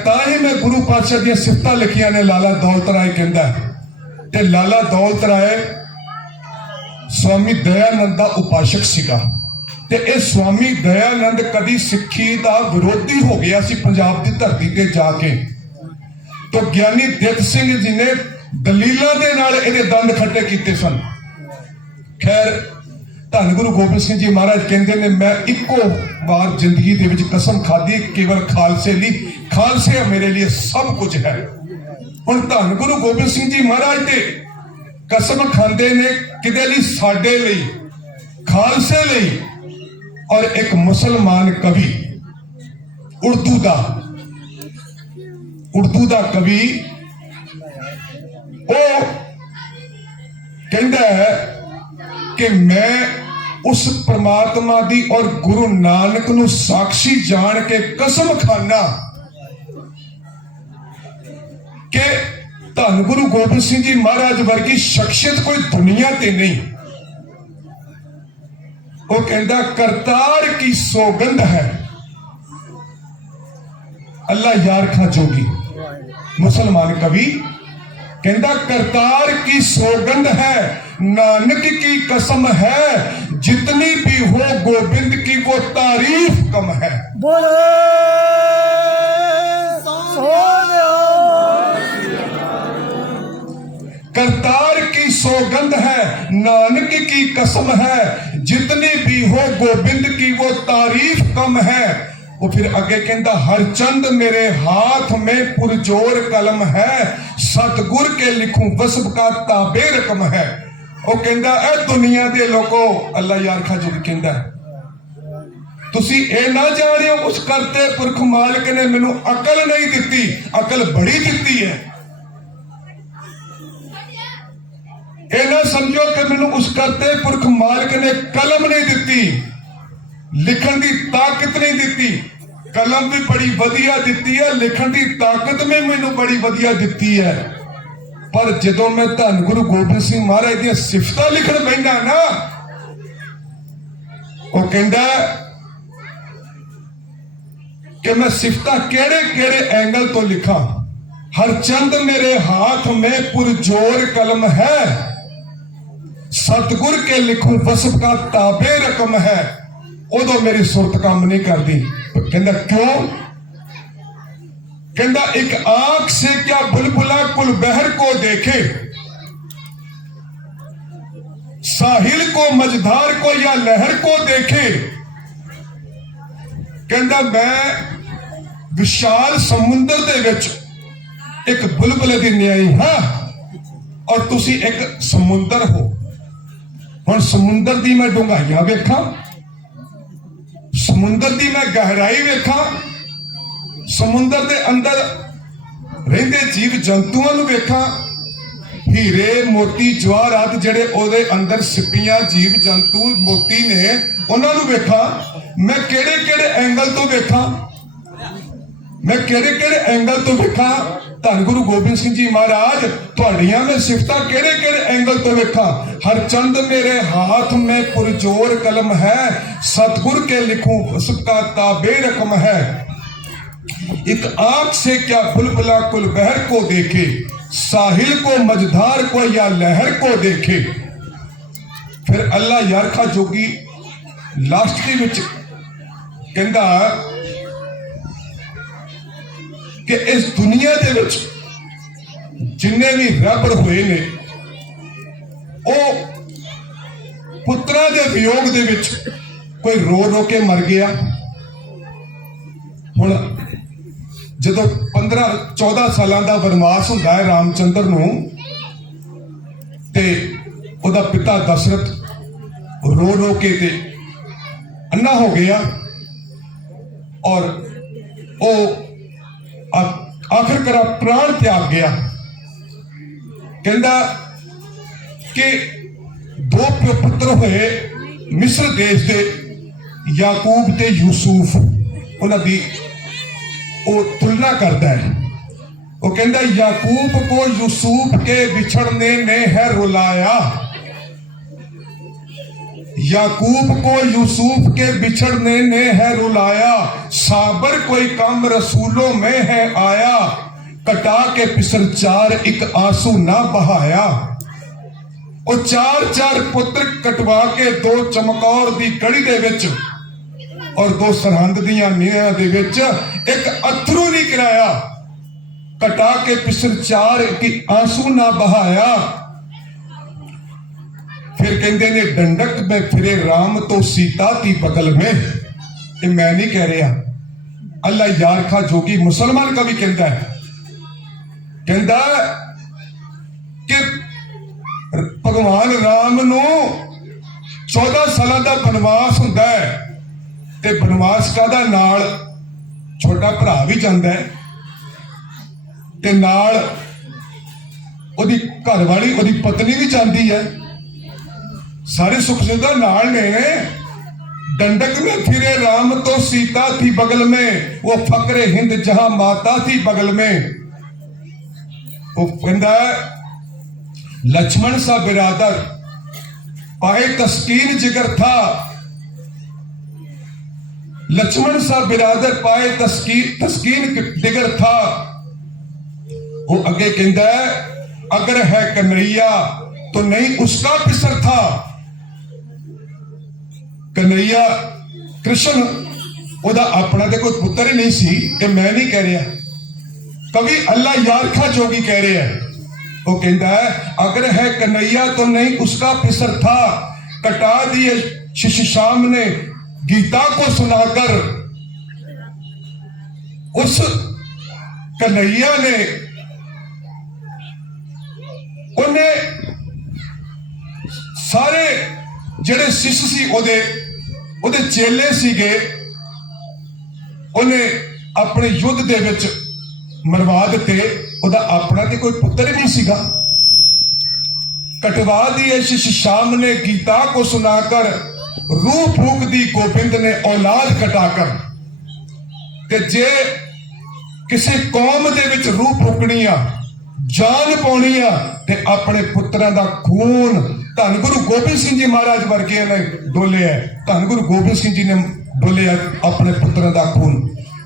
ताही मैं गुरु पातशाह दियां सिफतां लिखिया ने। लाला दौलत राय कहंदा ते लाला दौलत राय स्वामी दयानंद का उपासक सीगा ते इह स्वामी दयानंद कदी सिੱਖੀ ਦਾ विरोधी हो गया सी पंजाब की धरती ते जाके। तो ज्ञानी दित सिंह जी ने दलीलों के नाल इहदे दंद खट्टे कीते सन। खैर धन गुरु गोबिंद सिंह जी महाराज कहते ने मैं इको बार जिंदगी दे विच कसम खाधी केवल खालसे लिए, खालसे मेरे लिए सब कुछ है। हुण धन गुरु गोबिंद सिंह जी महाराज ते कसम खांदे ने किदे लई, साडे लई, खालसे लई। और एक मुसलमान कवि उर्दू दा कवि वो कहता है कि मैं उस परमात्मा दी और गुरु नानक नू साक्षी जान के कसम खाना कि धन गुरु गोबिंद सिंह जी महाराज वर्गी शख्सियत कोई दुनिया ते नहीं। वो कहता करतार की सौगंध है अल्लाह यार खा जोगी मुसलमान कवि कहता करतार की सौगंध है, नानक की कसम है, जितनी भी हो गोविंद की वो तारीफ कम है। बोले सोनिया। करतार की सौगंध है, नानक की कसम है, जितनी भी हो गोविंद की वो तारीफ कम है। वो फिर आगे कहता हर चंद मेरे हाथ में पुरजोर कलम है, सतगुर के लिखूं वसब का ताबे रकम है। वो कहता ए दुनिया दे लोगो, अल्लाह यार खा जो कहता तुसी ए ना जानियो उस करते पुरख मालिक ने मैनू अकल नहीं दिती, अकल बड़ी दिती है। ए ना समझो कि मैनू उस करते पुरख मालिक ने कलम नहीं दिती, लिखण की ताकत नहीं दिती। कलम भी बड़ी वधिया दिती है, लिखण की ताकत में मैनू बड़ी वधिया दिती है। पर जदों मैं धन गुरु गोबिंद सिंह महाराज दी सिफतां लिखण बैठा ना, वो कहंदा कि मैं सिफतां केड़े केड़े एंगल तो लिखा। हर चंद मेरे हाथ में पुरजोर कलम है, सतगुर के लिखूं वसब का ताबे रकम है। उदों मेरी सुरत काम नहीं करती। कहंदा क्यों? कहंदा एक आंख से क्या बुलबुला कुल बहर को देखे, साहिल को मझधार को या लहर को देखे। कहंदा मैं विशाल समुंदर दे विच एक बुलबुले दी न्याई हां और तुसी एक समुंदर हो। हुण समुंदर दी मैं डूंघाइयां वेखां, समुंदर दी मैं गहराई वेखां, समुंदर दे अंदर रहिंदे जीव जंतुआं नूं वेखां, हीरे मोती जवाहरात जेड़े ओदे अंदर सिपियां जीव जंतु मोती ने उन्हां नूं वेखां। मैं केड़े केड़े एंगल तो वेखां, मैं केड़े केड़े एंगल तो वेखां। धन गुरु गोबिंद सिंह जी महाराज तुहाड़ियां मैं सिफतां केड़े केड़े एंगल तो वेखां। हर चंद मेरे हाथ में पुरजोर कलम है, सतगुर के लिखूं उसका ताबे रकम है। एक आंख से क्या बुलबुला कुल बहर को देखे, साहिल को मझधार को या लहर को देखे। फिर अल्लाह यार खा जोगी लास्ट के विच कहंदा कि इस दुनिया दे विच जिन्ने भी रबर हुए ने ओ पुत्रा दे वियोग दे विच कोई रो रो के मर गया। हुण जदों 15-14 सालां दा वनवास हुंदा है रामचंद्र नूं, ते ओदा पिता दशरथ रो रो के ते अन्ना हो गया और ओ आखिरकार प्राण त्याग गया। कहंदा कि दो पुत्र हुए मिस्र देश दे, याकूब ते यूसुफ, उन्हां दी वो तुलना करता है। वो कहता याकूब को यूसुफ के बिछड़ने ने है रुलाया, याकूब को यूसुफ के बिछड़ने ने है रुलाया, साबर कोई कम रसूलों में है आया, कटा के पिसर चार एक आंसू ना बहाया। और चार चार पुत्र कटवा के दो चमकौर दी कड़ी दे विच और दो सरहंद दियां नीहां दे विच एक अथरू नहीं कराया, कटा के पिसर चार की आंसू ना बहाया। फिर कहते ने डंडक में फिरे राम तो सीता थी बगल में। ये मैं नहीं कह रहा, अल्लाह यार खा जोगी मुसलमान का भी कहता है। कहता कि भगवान राम नू 14 साल का बनवास हुंदा है, ते बनवास का नाल छोटा भरा भी जाता है, ते नाल ओदी घरवाली ओदी पत्नी भी जाती है। सारे सुख सुविधा नाल ने। डंडक में फिरे राम तो सीता थी बगल में, वो फकरे हिंद जहां माता थी बगल में। वो कहता लक्ष्मण सा बिरादर पाए तस्कीन जिगर था, लक्ष्मण सा बिरादर पाए तस्कीन दिगर था। वो अगे कहता है अगर है कन्हैया तो नहीं उसका पिसर था। कन्हैया कृष्ण ओदा अपना तो कोई पुत्र ही नहीं सी, ये मैं नहीं कह रहा, कवि अल्लाह यारखा जोगी कह रहे हैं। वो कहता है अगर है कन्हैया तो नहीं उसका पिसर था। कटा दिए शिशु शाम ने गीता को सुनाकर। उस कन्हैया ने उन्हें सारे ਜਿਹੜੇ शिष्य सी ਉਹਦੇ चेले सीगे उन्हें अपने युद्ध दे विच मरवा दिते। ਉਹਦਾ अपना तो कोई पुत्र ही नहीं सीगा। कटवा दिए शिष्य शाम ने गीता को सुनाकर। रूह फूक दी गोबिंद ने औलाद कटाकर। ते जे किसी कौम दे विच रूह फूकनी आ, जान पाउणी आ, ते अपने पुत्रां दा खून धन गुरु गोबिंद सिंह जी महाराज वर्गे ने डोले है। धन गुरु गोबिंद सिंह जी ने डोले अपने पुत्रां दा खून।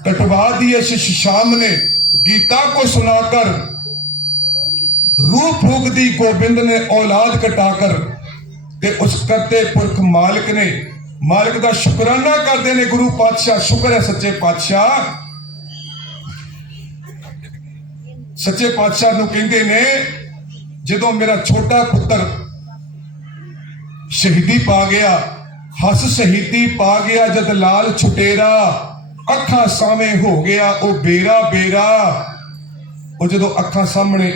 कटवा दिए शिष्य शाम ने गीता को सुनाकर। रूह फूक दी गोबिंद ने औलाद कटाकर। ते उस करते पुरख मालिक ने मालिक दा शुकराना करते ने गुरु पातशाह। शुक्र है सच्चे पातशाह। सच्चे पातशाह नूं कहंदे ने जदों मेरा छोटा पुत्र शहीदी पा गया, हस शहीदी पा गया जद लाल छुटेरा। अखां सामे हो गया ओ बेरा बेरा। वो जदों अखां सामने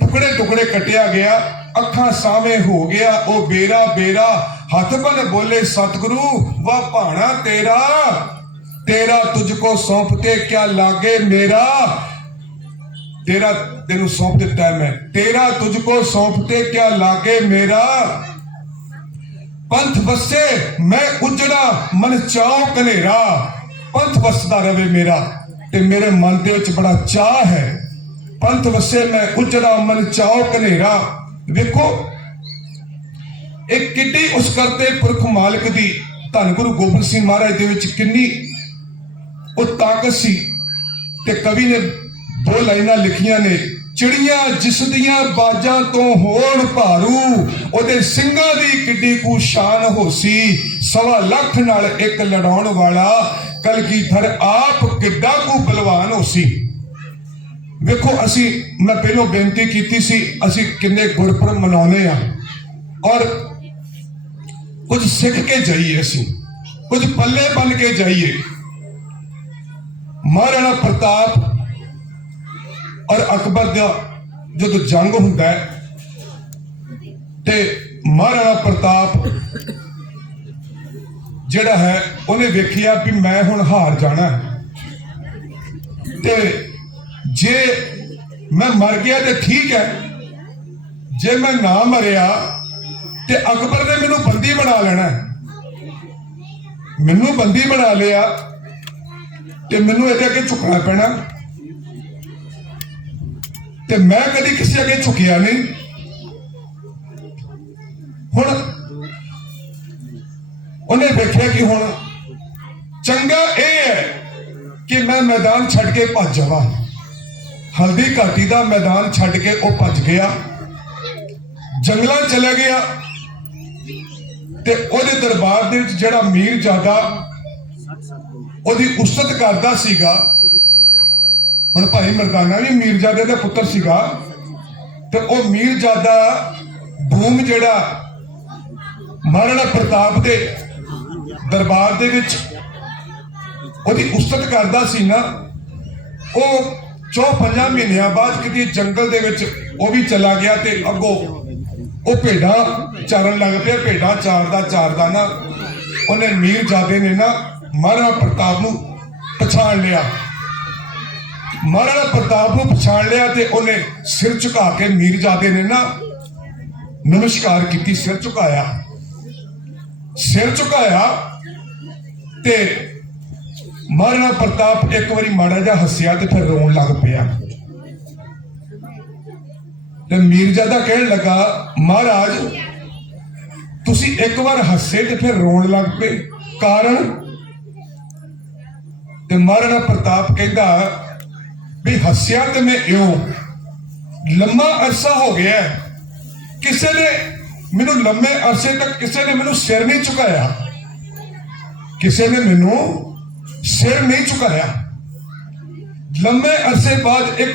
टुकड़े टुकड़े कटिया गया, अखां सामे हो गया ओ बेरा बेरा। हथ बन बोले सतगुरु वाह भाना तेरा। तेरा तुझको सौंपते क्या लागे मेरा। तेरा तेनू सौंप दिता है मैं। तेरा तुझको सौंपते क्या लागे मेरा। पंथ वसे मैं उजड़ा मन चाओ कनेरा। पंथ वसदा रवे मेरा ते मेरे मन दे विच बड़ा चाह है। पंथ वसे मैं उजड़ा मन चाओ कनेरा। देखो एक किड्डी उस करते पुरख मालिक दी धन गुरु गोबिंद सिंह महाराज दे विच किन्नी वो ताकत सी। ते कवि ने दो लाइनां लिखियां ने। चिड़ियां जिस दियां बाजां तो होण भारू। ओदे ਸਿੰਘਾਂ ਦੀ किड्डी कू शान होसी। 1.25 ਲੱਖ नाल एक लड़ाउण वाला कलगीधर आप किड्डा कू बलवान होसी। वेखो असी मैं पहलों बेनती कीती सी असी किन्ने गुरपुरब मनाउने आ और कुछ सिख के जाइए, असी कुछ पल्ले बन के जाइए। महाराणा प्रताप और अकबर का जो जंग हुंदा है ते महाराणा प्रताप जिहड़ा है उन्हें वेखिया भी मैं हुण हार जाना है ते जे मैं मर गया तो ठीक है, जे मैं ना मरिया ते अकबर ने मैनू बंदी बना लेना है। मैनू बंदी बना लिया ते मैनू इहदे अगे झुकना पैना ते मैं कभी किसी अगे झुकिया नहीं। हुण उन्हें देखिया कि हुण चंगा यह है कि मैं मैदान छड़ के भज जावां। हल्दी घाटी का मैदान छड़ के वह भज गया, जंगल चला गया ते ओहदे दरबार दे विच जिहड़ा मीरजादा ओहदी उस्सत करदा सीगा। हुण भाई मरदाना भी मीरजादे का पुत्र सीगा ते ओह मीरजादा धूम जिहड़ा महाराणा प्रताप दे दरबार दे विच ओहदी उस्सत करदा सी ना, ओह 4-5 महीनों बाद किसी जंगल दे विच ओह भी चला गया ते अगों ओह भेडां चारन लग पिया। भेडां चारदा ना उन्हें मीरजादे ने ना महाराणा प्रताप नूं पछाण लिया। महाराणा प्रताप नूं पछाण लिया ते उन्हें सिर झुका के मीरजादे ने ना नमस्कार की, सिर झुकाया। सिर झुकाया ते महाराणा प्रताप एक बारी माड़ा जा हसिया ते फिर रोन लग पिया। ते मीरजादा कहन लगा महाराज तुसी एक बार हसे ते फिर रोन लग पे, कारण ਤੇ ਮਹਾਰਾਣਾ ਪ੍ਰਤਾਪ ਕਹਿੰਦਾ ਵੀ ਹੱਸਿਆ ਤੇ ਮੈਂ ਇਉਂ, ਲੰਮਾ ਅਰਸਾ ਹੋ ਗਿਆ ਕਿਸੇ ਨੇ ਮੈਨੂੰ, ਲੰਮੇ ਅਰਸੇ ਤੱਕ ਕਿਸੇ ਨੇ ਮੈਨੂੰ ਸਿਰ ਨਹੀਂ ਝੁਕਾਇਆ, ਕਿਸੇ ਨੇ ਮੈਨੂੰ ਸਿਰ ਨਹੀਂ ਝੁਕਾਇਆ। ਲੰਮੇ ਅਰਸੇ ਬਾਅਦ ਇੱਕ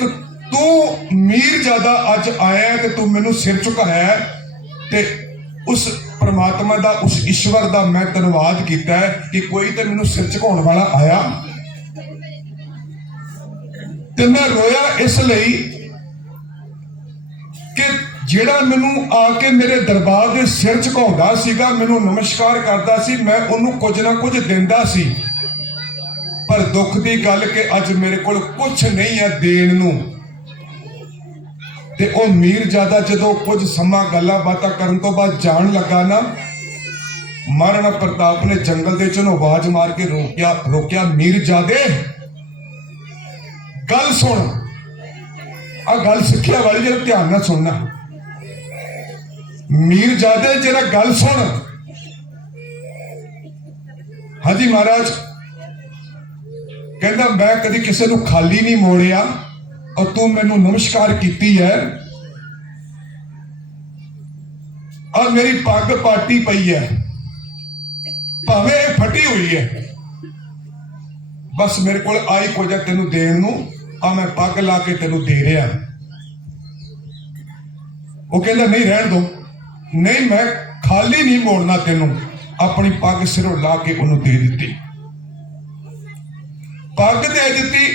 ਤੂੰ ਮੀਰਜ਼ਾਦਾ ਅੱਜ ਆਇਆ ਤੇ ਤੂੰ ਮੈਨੂੰ ਸਿਰ ਝੁਕਾਇਆ, ਤੇ ਉਸ परमात्मा का, उस ईश्वर का मैं धन्यवाद किया है कि कोई तो मैनू सिर झुकाने वाला आया। ते मैं रोया इसलिए कि जेड़ा मैनू आके मेरे दरबार के सिर झुकाउंदा सीगा, मैनू नमस्कार करता सी, मैं उन्होंने कुछ ना कुछ दिंदा सी, पर दुख की गल कि अज मेरे को कुछ नहीं है देण नूं। ते ओ मीरजादा जदों कुछ समा गल्लां बातां करन तो बाद जान लगा ना, महाराणा प्रताप ने जंगल दे चों आवाज मार के रोकिया मीरजादे गल सुन। आ गल सिक्ख्या वाली जरा ध्यान नाल सुनना। मीरजादे जरा गल सुन। हाँ जी महाराज। कहंदा मैं कदी किसी नूं खाली नहीं मोड़िया और तू मैनू नमस्कार की है, और मेरी पग पाटी पई है, भावे फटी हुई है, बस मेरे को आई कुछ है तेनू देण नूं, आ मैं पग ला के तेनू दे रहा। वो कहता नहीं रहन दो, नहीं मैं खाली नहीं मोड़ना तेनू, अपनी पग सिरों ला के उन्होंने दे दी, पग दे दी।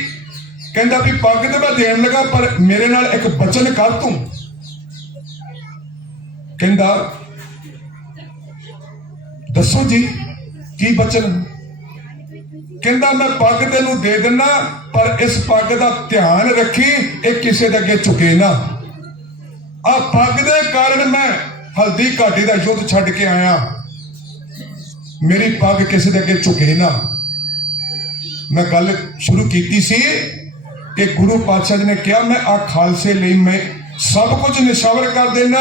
कहता भी पग तो मैं देन लगा पर मेरे नाल एक बचन कर तू। कहता दसो जी की बचन। कहता मैं पग तेनू दे देना पर इस पग का ध्यान रखी ये किसी के अगे झुके ना। आ पग के कारण मैं हल्दी घाटी का युद्ध छड़ के आया, मेरी पग किसी के अगे झुके ना। मैं गल शुरू की सी कि गुरु पातशाह जी ने कहा मैं आ खालसे लिए मैं सब कुछ निशावर कर देना,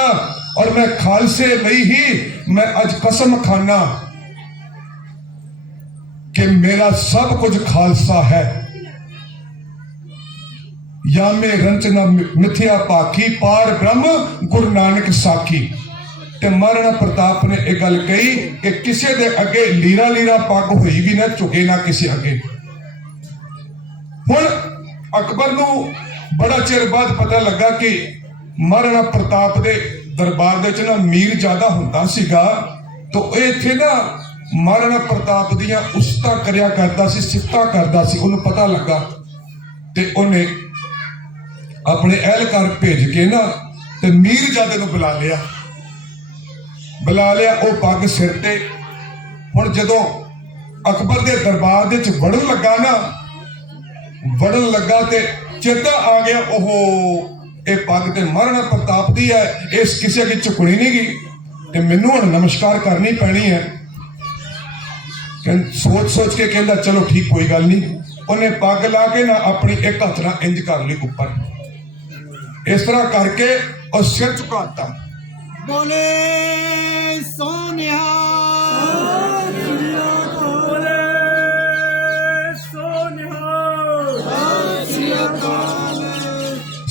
और मैं खालसे लिए ही मैं अज कसम खाना कि मेरा सब कुछ खालसा है। या में रंचना मिथ्या पाखी पार ब्रह्म गुरु नानक साखी। ते महाराणा प्रताप ने एक गल कही कि किसी के अगे लीरा लीरा पग हुई भी ना झुके ना किसी अगे। हुण अकबर नूं बड़ा चिर बाद पता लगा कि महाराणा प्रताप दे दरबार दे च ना मीरजादा हुंदा सीगा, तो इत्थे ना महाराणा प्रताप दियां उस्तां करया करदा सी, सिफतां करदा सी। उन्हें पता लगा ते उन्हें अपने एहलकार भेज के ना ते मीरजादे नूं बुला लिया। वो पग सिर ते। हुण जदों अकबर दे दरबार दे च वड़न लगा ते चेता आ गया, ओहो ये पग ते महाराणा प्रताप दी है, इस किसी की झुकनी नहीं गई ते मैनू हुण नमस्कार करनी पैनी है। सोच सोच के कहता चलो ठीक कोई गल नहीं। उन्हें पग ला के ना अपनी एक हथ ना इंज कर ली ऊपर, इस तरह करके और सिर झुकाता। बोले सोनिया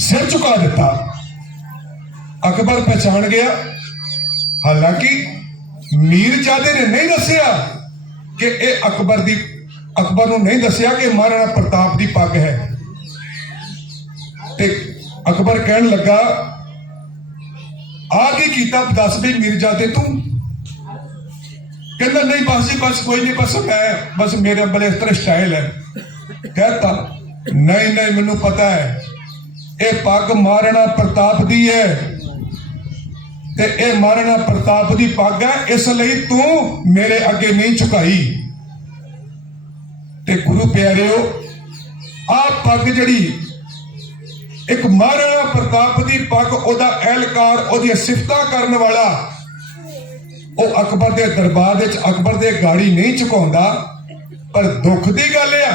सिर झुका देता। अकबर पहचान गया, हालांकि मीरजादे ने नहीं दसिया कि ये अकबर नूं नहीं दसिया कि महाराणा प्रताप की पग है। ते अकबर कहन लगा आ की कीता दस भी मीरजादे तू। कहता नहीं बस जी बस कोई नहीं, बस मेरे बड़े इस तरह स्टाइल है। कहता नहीं नहीं मैनू पता है ये पग महाराणा प्रताप दी है, ते ये महाराणा प्रताप दी पग है, इसलिए तू मेरे अगे नहीं झुकाई। ते गुरु प्यारिओ आ पग जड़ी एक महाराणा प्रताप दी पग, ओदा एहलकार ओदी सिफतां करन वाला वो अकबर दे दरबार विच अकबर दे गाड़ी नहीं झुकाउंदा। पर दुख दी गल है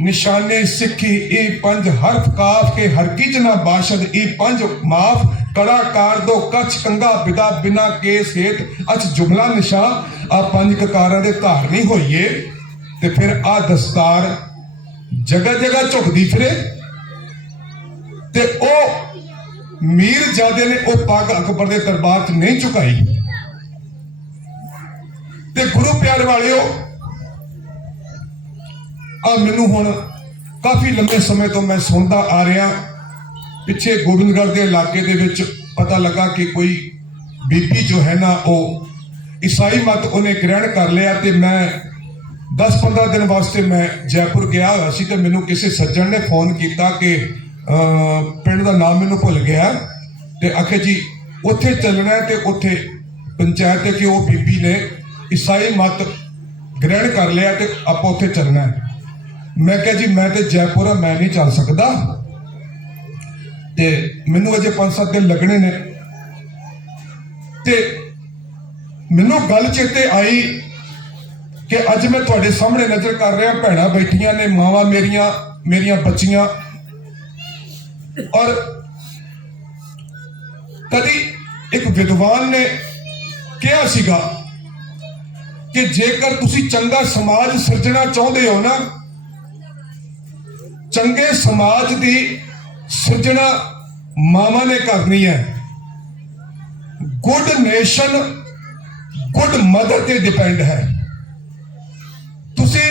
निशाने सिखी ई पंज हरफ काफ के हर किज ना बाशद ई पंज माफ कड़ा कार दो कछ कंगा बिदा बिना के सेठ अच जुमला निशा आ पंज ककारां दे धारनी होइए। ਤੇ ਫਿਰ ਆ ਦਸਤਾਰ ਜਗ੍ਹਾ ਜਗ੍ਹਾ ਝੁਕਦੀ ਫਿਰੇ ਤੇ ਉਹ ਮੀਰਜ਼ਾਦੇ ਨੇ ਉਹ ਪੱਗ ਅਕਬਰ ਦੇ ਦਰਬਾਰ 'ਚ ਨਹੀਂ ਝੁਕਾਈ। ਤੇ ਗੁਰੂ ਪਿਆਰ ਵਾਲਿਓ, ਆ ਮੈਨੂੰ ਹੁਣ ਕਾਫੀ ਲੰਬੇ ਸਮੇਂ ਤੋਂ ਮੈਂ ਸੁਣਦਾ ਆ ਰਿਹਾ, ਪਿੱਛੇ ਗੋਬਿੰਦਗੜ੍ਹ ਦੇ ਇਲਾਕੇ ਦੇ ਵਿੱਚ ਪਤਾ ਲੱਗਾ ਕਿ ਕੋਈ ਬੀਬੀ ਜੋ ਹੈ ਨਾ ਉਹ ਈਸਾਈ ਮਤ ਉਹਨੇ ਗ੍ਰਹਿਣ ਕਰ ਲਿਆ। ਤੇ ਮੈਂ 10-15 ਦਿਨ ਵਾਸਤੇ ਮੈਂ ਜੈਪੁਰ ਗਿਆ ਹੋਇਆ ਸੀ ਤੇ ਮੈਨੂੰ ਕਿਸੇ ਸੱਜਣ ਨੇ ਫੋਨ ਕੀਤਾ ਕਿ ਪਿੰਡ ਦਾ ਨਾਮ ਮੈਨੂੰ ਭੁੱਲ ਗਿਆ, ਤੇ ਆਖੇ ਜੀ ਉੱਥੇ ਚੱਲਣਾ ਹੈ ਤੇ ਉੱਥੇ ਪੰਚਾਇਤ ਹੈ ਕਿ ਉਹ ਬੀਬੀ ਨੇ ਈਸਾਈ ਮਤ ਗ੍ਰਹਿਣ ਕਰ ਲਿਆ ਤੇ ਆਪਾਂ ਉੱਥੇ ਚੱਲਣਾ ਹੈ। ਮੈਂ ਕਿਹਾ ਜੀ ਮੈਂ ਤੇ ਜੈਪੁਰ ਆ, ਮੈਂ ਨਹੀਂ ਚੱਲ ਸਕਦਾ, ਤੇ ਮੈਨੂੰ ਅਜੇ 5-7 ਦਿਨ ਲੱਗਣੇ ਨੇ। ਤੇ ਮੈਨੂੰ ਗੱਲ ਚੇਤੇ ਆਈ ਕਿ ਅੱਜ ਮੈਂ ਤੁਹਾਡੇ ਸਾਹਮਣੇ ਨਜ਼ਰ ਕਰ ਰਿਹਾ, ਭੈਣਾਂ ਬੈਠੀਆਂ ਨੇ, ਮਾਵਾਂ ਮੇਰੀਆਂ ਬੱਚੀਆਂ, ਔਰ ਕਦੀ ਇੱਕ ਵਿਦਵਾਨ ਨੇ ਕਿਹਾ ਸੀਗਾ ਕਿ ਜੇਕਰ ਤੁਸੀਂ ਚੰਗਾ ਸਮਾਜ ਸਿਰਜਣਾ ਚਾਹੁੰਦੇ ਹੋ ਨਾ, ਚੰਗੇ ਸਮਾਜ ਦੀ ਸਿਰਜਣਾ ਮਾਵਾਂ ਨੇ ਕਰਨੀ ਹੈ। ਗੁੱਡ ਨੇਸ਼ਨ ਗੁੱਡ ਮਦਰ ਤੇ ਡਿਪੈਂਡ ਹੈ। ਤੁਸੀਂ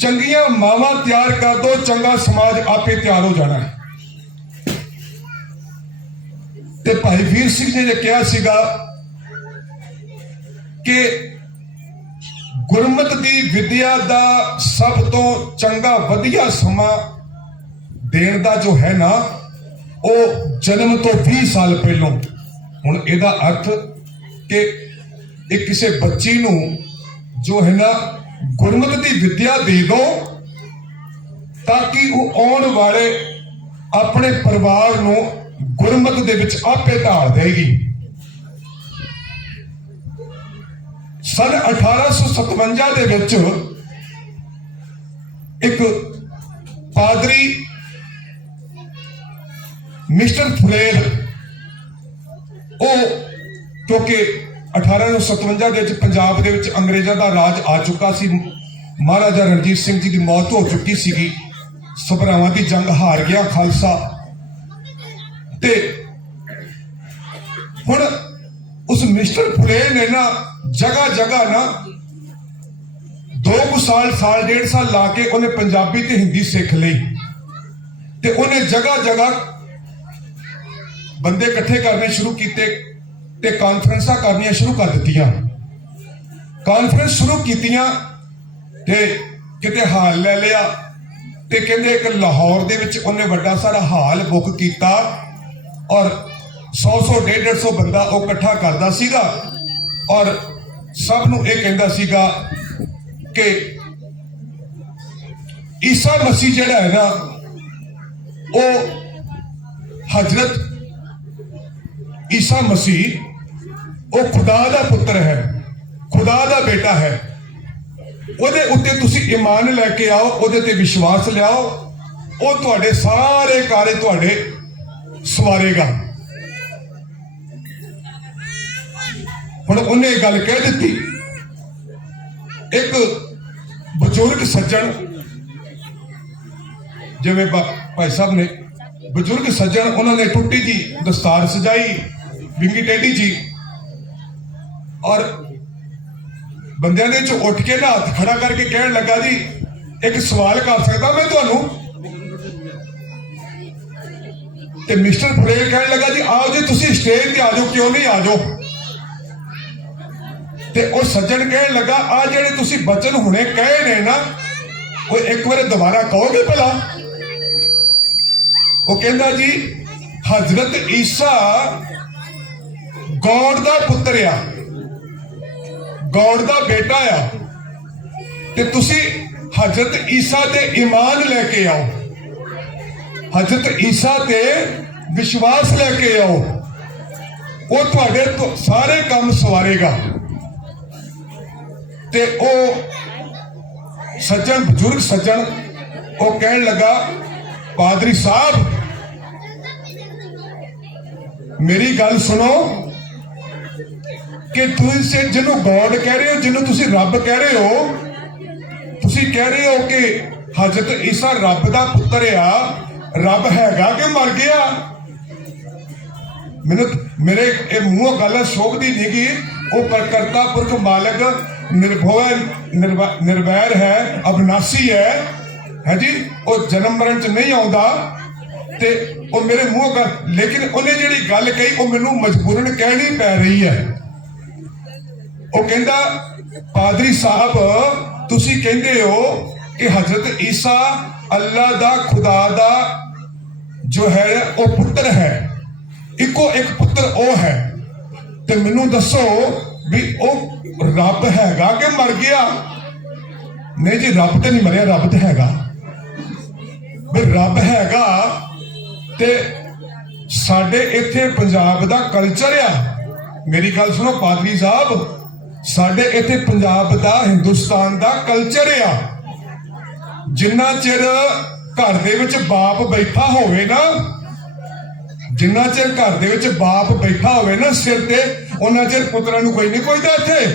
ਚੰਗੀਆਂ ਮਾਵਾਂ ਤਿਆਰ ਕਰ ਦੋ, ਚੰਗਾ ਸਮਾਜ ਆਪੇ ਤਿਆਰ ਹੋ ਜਾਣਾ ਹੈ। ਤੇ ਭਾਈ ਵੀਰ ਸਿੰਘ ਜੀ ਨੇ ਕਿਹਾ ਸੀਗਾ ਕਿ ਗੁਰਮਤ ਦੀ ਵਿਦਿਆ ਦਾ ਸਭ ਤੋਂ ਚੰਗਾ ਵਧੀਆ ਸਮਾਂ ਦੇਣ ਦਾ ਜੋ ਹੈ ਨਾ, ਉਹ ਜਨਮ ਤੋਂ 20 ਸਾਲ ਪਹਿਲਾਂ। ਹੁਣ ਇਹਦਾ ਅਰਥ ਕਿ ਇਹ ਕਿਸੇ ਬੱਚੀ ਨੂੰ ਜੋ ਹੈ ਨਾ ਗੁਰਮਤ ਦੀ ਵਿਦਿਆ ਦੇ ਦੋ ਤਾਂ ਕਿ ਉਹ ਆਉਣ ਵਾਲੇ ਆਪਣੇ ਪਰਿਵਾਰ ਨੂੰ ਗੁਰਮਤ ਦੇ ਵਿੱਚ ਆਪੇ ਢਾਲ ਦੇਗੀ। ਸਨ 1857 ਦੇ ਵਿੱਚ ਇੱਕ ਪਾਦਰੀ ਮਿਸਟਰ ਫਲੇਰ, ਉਹ ਕਿਉਂਕਿ 1857 ਦੇ ਵਿੱਚ ਪੰਜਾਬ ਦੇ ਵਿੱਚ ਅੰਗਰੇਜ਼ਾਂ ਦਾ ਰਾਜ ਆ ਚੁੱਕਾ ਸੀ, ਮਹਾਰਾਜਾ ਰਣਜੀਤ ਸਿੰਘ ਜੀ ਦੀ ਮੌਤ ਹੋ ਚੁੱਕੀ ਸੀਗੀ, ਸਭਰਾਵਾਂ ਦੀ ਜੰਗ ਹਾਰ ਗਿਆ ਖਾਲਸਾ। ਤੇ ਹੁਣ ਉਸ ਮਿਸਟਰ ਫਲੇਰ ਨੇ ਨਾ ਜਗ੍ਹਾ ਜਗ੍ਹਾ ਨਾ 2 ਸਾਲ ਡੇਢ ਸਾਲ ਲਾ ਕੇ ਉਹਨੇ ਪੰਜਾਬੀ ਤੇ ਹਿੰਦੀ ਸਿੱਖ ਲਈ, ਤੇ ਉਹਨੇ ਜਗ੍ਹਾ ਜਗ੍ਹਾ ਬੰਦੇ ਇਕੱਠੇ ਕਰਨੇ ਸ਼ੁਰੂ ਕੀਤੇ ਤੇ ਕਾਨਫਰੰਸਾਂ ਕਰਨੀਆਂ ਸ਼ੁਰੂ ਕਰ ਦਿੱਤੀਆਂ। ਕਾਨਫਰੰਸ ਸ਼ੁਰੂ ਕੀਤੀਆਂ ਤੇ ਕਿਤੇ ਹਾਲ ਲੈ ਲਿਆ, ਤੇ ਕਹਿੰਦੇ ਇੱਕ ਲਾਹੌਰ ਦੇ ਵਿੱਚ ਉਹਨੇ ਵੱਡਾ ਸਾਰਾ ਹਾਲ ਬੁੱਕ ਕੀਤਾ, ਔਰ 100 150 ਬੰਦਾ ਉਹ ਇਕੱਠਾ ਕਰਦਾ ਸੀਗਾ, ਔਰ ਸਭ ਨੂੰ ਇਹ ਕਹਿੰਦਾ ਸੀਗਾ ਕਿ ਈਸਾ ਮਸੀਹ ਜਿਹੜਾ ਹੈ ਨਾ, ਉਹ ਹਜ਼ਰਤ ਈਸਾ ਮਸੀਹ ਉਹ ਖੁਦਾ ਦਾ ਪੁੱਤਰ ਹੈ, ਖੁਦਾ ਦਾ ਬੇਟਾ ਹੈ। ਉਹਦੇ ਉੱਤੇ ਤੁਸੀਂ ਈਮਾਨ ਲੈ ਕੇ ਆਓ, ਉਹਦੇ ਤੇ ਵਿਸ਼ਵਾਸ ਲਿਆਓ, ਉਹ ਤੁਹਾਡੇ ਸਾਰੇ ਕਾਰੇ ਤੁਹਾਡੇ ਸਵਾਰੇਗਾ। ਹੁਣ ਉਹਨੇ ਇਹ ਗੱਲ ਕਹਿ ਦਿੱਤੀ। ਇੱਕ ਬਜ਼ੁਰਗ ਸੱਜਣ, ਜਿਵੇਂ ਭਾਈ ਸਾਹਿਬ ਨੇ ਬਜ਼ੁਰਗ ਸੱਜਣ, ਉਹਨਾਂ ਨੇ ਟੁੱਟੀ ਜੀ ਦਸਤਾਰ ਸਜਾਈ, ਵਿੰਗੀ ਟੇਢੀ ਜੀ, ਔਰ ਬੰਦਿਆਂ ਦੇ ਚੋਂ ਉੱਠ ਕੇ ਨਾ ਹੱਥ ਖੜਾ ਕਰਕੇ ਕਹਿਣ ਲੱਗਾ, ਜੀ ਇੱਕ ਸਵਾਲ ਕਰ ਸਕਦਾ ਮੈਂ ਤੁਹਾਨੂੰ? ਤੇ ਮਿਸਟਰ ਫਲੇਰ ਕਹਿਣ ਲੱਗਾ, ਜੀ ਆਓ ਜੀ, ਤੁਸੀਂ ਸਟੇਜ ਤੇ ਆ ਜਾਓ, ਕਿਉਂ ਨਹੀਂ ਆ ਜਾਓ। ਤੇ ਉਹ ਸੱਜਣ ਕਹਿਣ ਲੱਗਾ, ਆ ਜਿਹੜੇ ਤੁਸੀਂ ਬਚਨ ਹੁਣੇ ਕਹੇ ਨੇ ਨਾ, ਉਹ ਇੱਕ ਵਾਰ ਦੁਬਾਰਾ ਕਹੋਗੇ ਭਲਾ? ਉਹ ਕਹਿੰਦਾ, ਜੀ ਹਜ਼ਰਤ ਈਸਾ ਗੋਡ ਦਾ ਪੁੱਤਰ ਆ, ਗੋਡ ਦਾ ਬੇਟਾ ਆ, ਤੇ ਤੁਸੀਂ ਹਜ਼ਰਤ ਈਸਾ ਤੇ ਈਮਾਨ ਲੈ ਕੇ ਆਓ, ਹਜ਼ਰਤ ਈਸਾ ਤੇ ਵਿਸ਼ਵਾਸ ਲੈ ਕੇ ਆਓ, ਉਹ ਤੁਹਾਡੇ ਸਾਰੇ ਕੰਮ ਸਵਾਰੇਗਾ। ਤੇ ਉਹ ਸੱਜਣ, ਬਜ਼ੁਰਗ ਸੱਜਣ, ਉਹ ਕਹਿਣ ਲੱਗਾ, ਪਾਦਰੀ ਸਾਹਿਬ ਮੇਰੀ ਗੱਲ ਸੁਣੋ, ਕਿ ਤੁਸੀਂ ਜਿਹਨੂੰ ਗੋਡ ਕਹਿ ਰਹੇ ਹੋ, ਜਿਹਨੂੰ ਤੁਸੀਂ ਰੱਬ ਕਹਿ ਰਹੇ ਹੋ, ਤੁਸੀਂ ਕਹਿ ਰਹੇ ਹੋ ਕਿ ਹਜ਼ਰਤ ਈਸਾ ਰੱਬ ਦਾ ਪੁੱਤਰ ਆ, ਰੱਬ ਹੈਗਾ ਕਿ ਮਰ ਗਿਆ? ਮੈਨੂੰ ਮੇਰੇ ਇਹ ਮੂੰਹੋਂ ਗੱਲ ਸ਼ੋਭਦੀ ਨਹੀਂ ਕਿ ਉਹ ਕਰਤਾ ਪੁਰਖ ਮਾਲਕ ਨਿਰਭਉ ਹੈ, ਨਿਰਵੈਰ ਹੈ, ਅਬਨਾਸੀ ਹੈ ਜੀ। ਉਹ ਜਨਮ ਮਰਨ ਚ ਨਹੀਂ ਆਉਂਦਾ ਤੇ ਉਹ ਮੇਰੇ ਮੂੰਹੋਂ ਕਰ, ਲੇਕਿਨ ਉਹਨੇ ਜਿਹੜੀ ਗੱਲ ਕਹੀ ਉਹ ਮੈਨੂੰ ਮਜਬੂਰਨ ਕਹਿਣੀ ਪੈ ਰਹੀ ਹੈ। ਉਹ ਕਹਿੰਦਾ ਪਾਦਰੀ ਸਾਹਿਬ ਤੁਸੀਂ ਕਹਿੰਦੇ ਹੋ ਕਿ ਹਜ਼ਰਤ ਈਸਾ ਅੱਲਾ ਦਾ, ਖੁਦਾ ਦਾ ਜੋ ਹੈ ਉਹ ਪੁੱਤਰ ਹੈ, ਇੱਕੋ ਇੱਕ ਪੁੱਤਰ ਉਹ ਹੈ, ਤੇ ਮੈਨੂੰ ਦੱਸੋ ਵੀ ਉਹ ਰੱਬ ਹੈਗਾ ਕਿ ਮਰ ਗਿਆ? ਨਹੀਂ ਜੀ, ਰੱਬ ਤੇ ਨਹੀਂ ਮਰਿਆ, ਰੱਬ ਤੇ ਹੈਗਾ। ਵੀ ਰੱਬ ਹੈਗਾ ਤੇ ਸਾਡੇ ਇੱਥੇ ਪੰਜਾਬ ਦਾ ਕਲਚਰ ਆ, ਮੇਰੀ ਗੱਲ ਸੁਣੋ ਪਾਦਰੀ ਸਾਹਿਬ, ਸਾਡੇ ਇੱਥੇ ਪੰਜਾਬ ਦਾ, ਹਿੰਦੁਸਤਾਨ ਦਾ ਕਲਚਰ ਆ, ਜਿੰਨਾ ਚਿਰ ਘਰ ਦੇ ਵਿੱਚ ਬਾਪ ਬੈਠਾ ਹੋਵੇ ਨਾ, ਜਿੰਨਾ ਚਿਰ ਘਰ ਦੇ ਵਿੱਚ ਬਾਪ ਬੈਠਾ ਹੋਵੇ ਨਾ ਸਿਰ ਤੇ, ਉਹਨਾਂ ਚਿਰ ਪੁੱਤਰਾਂ ਨੂੰ ਕੋਈ ਨਹੀਂ ਪੁੱਛਦਾ ਇੱਥੇ,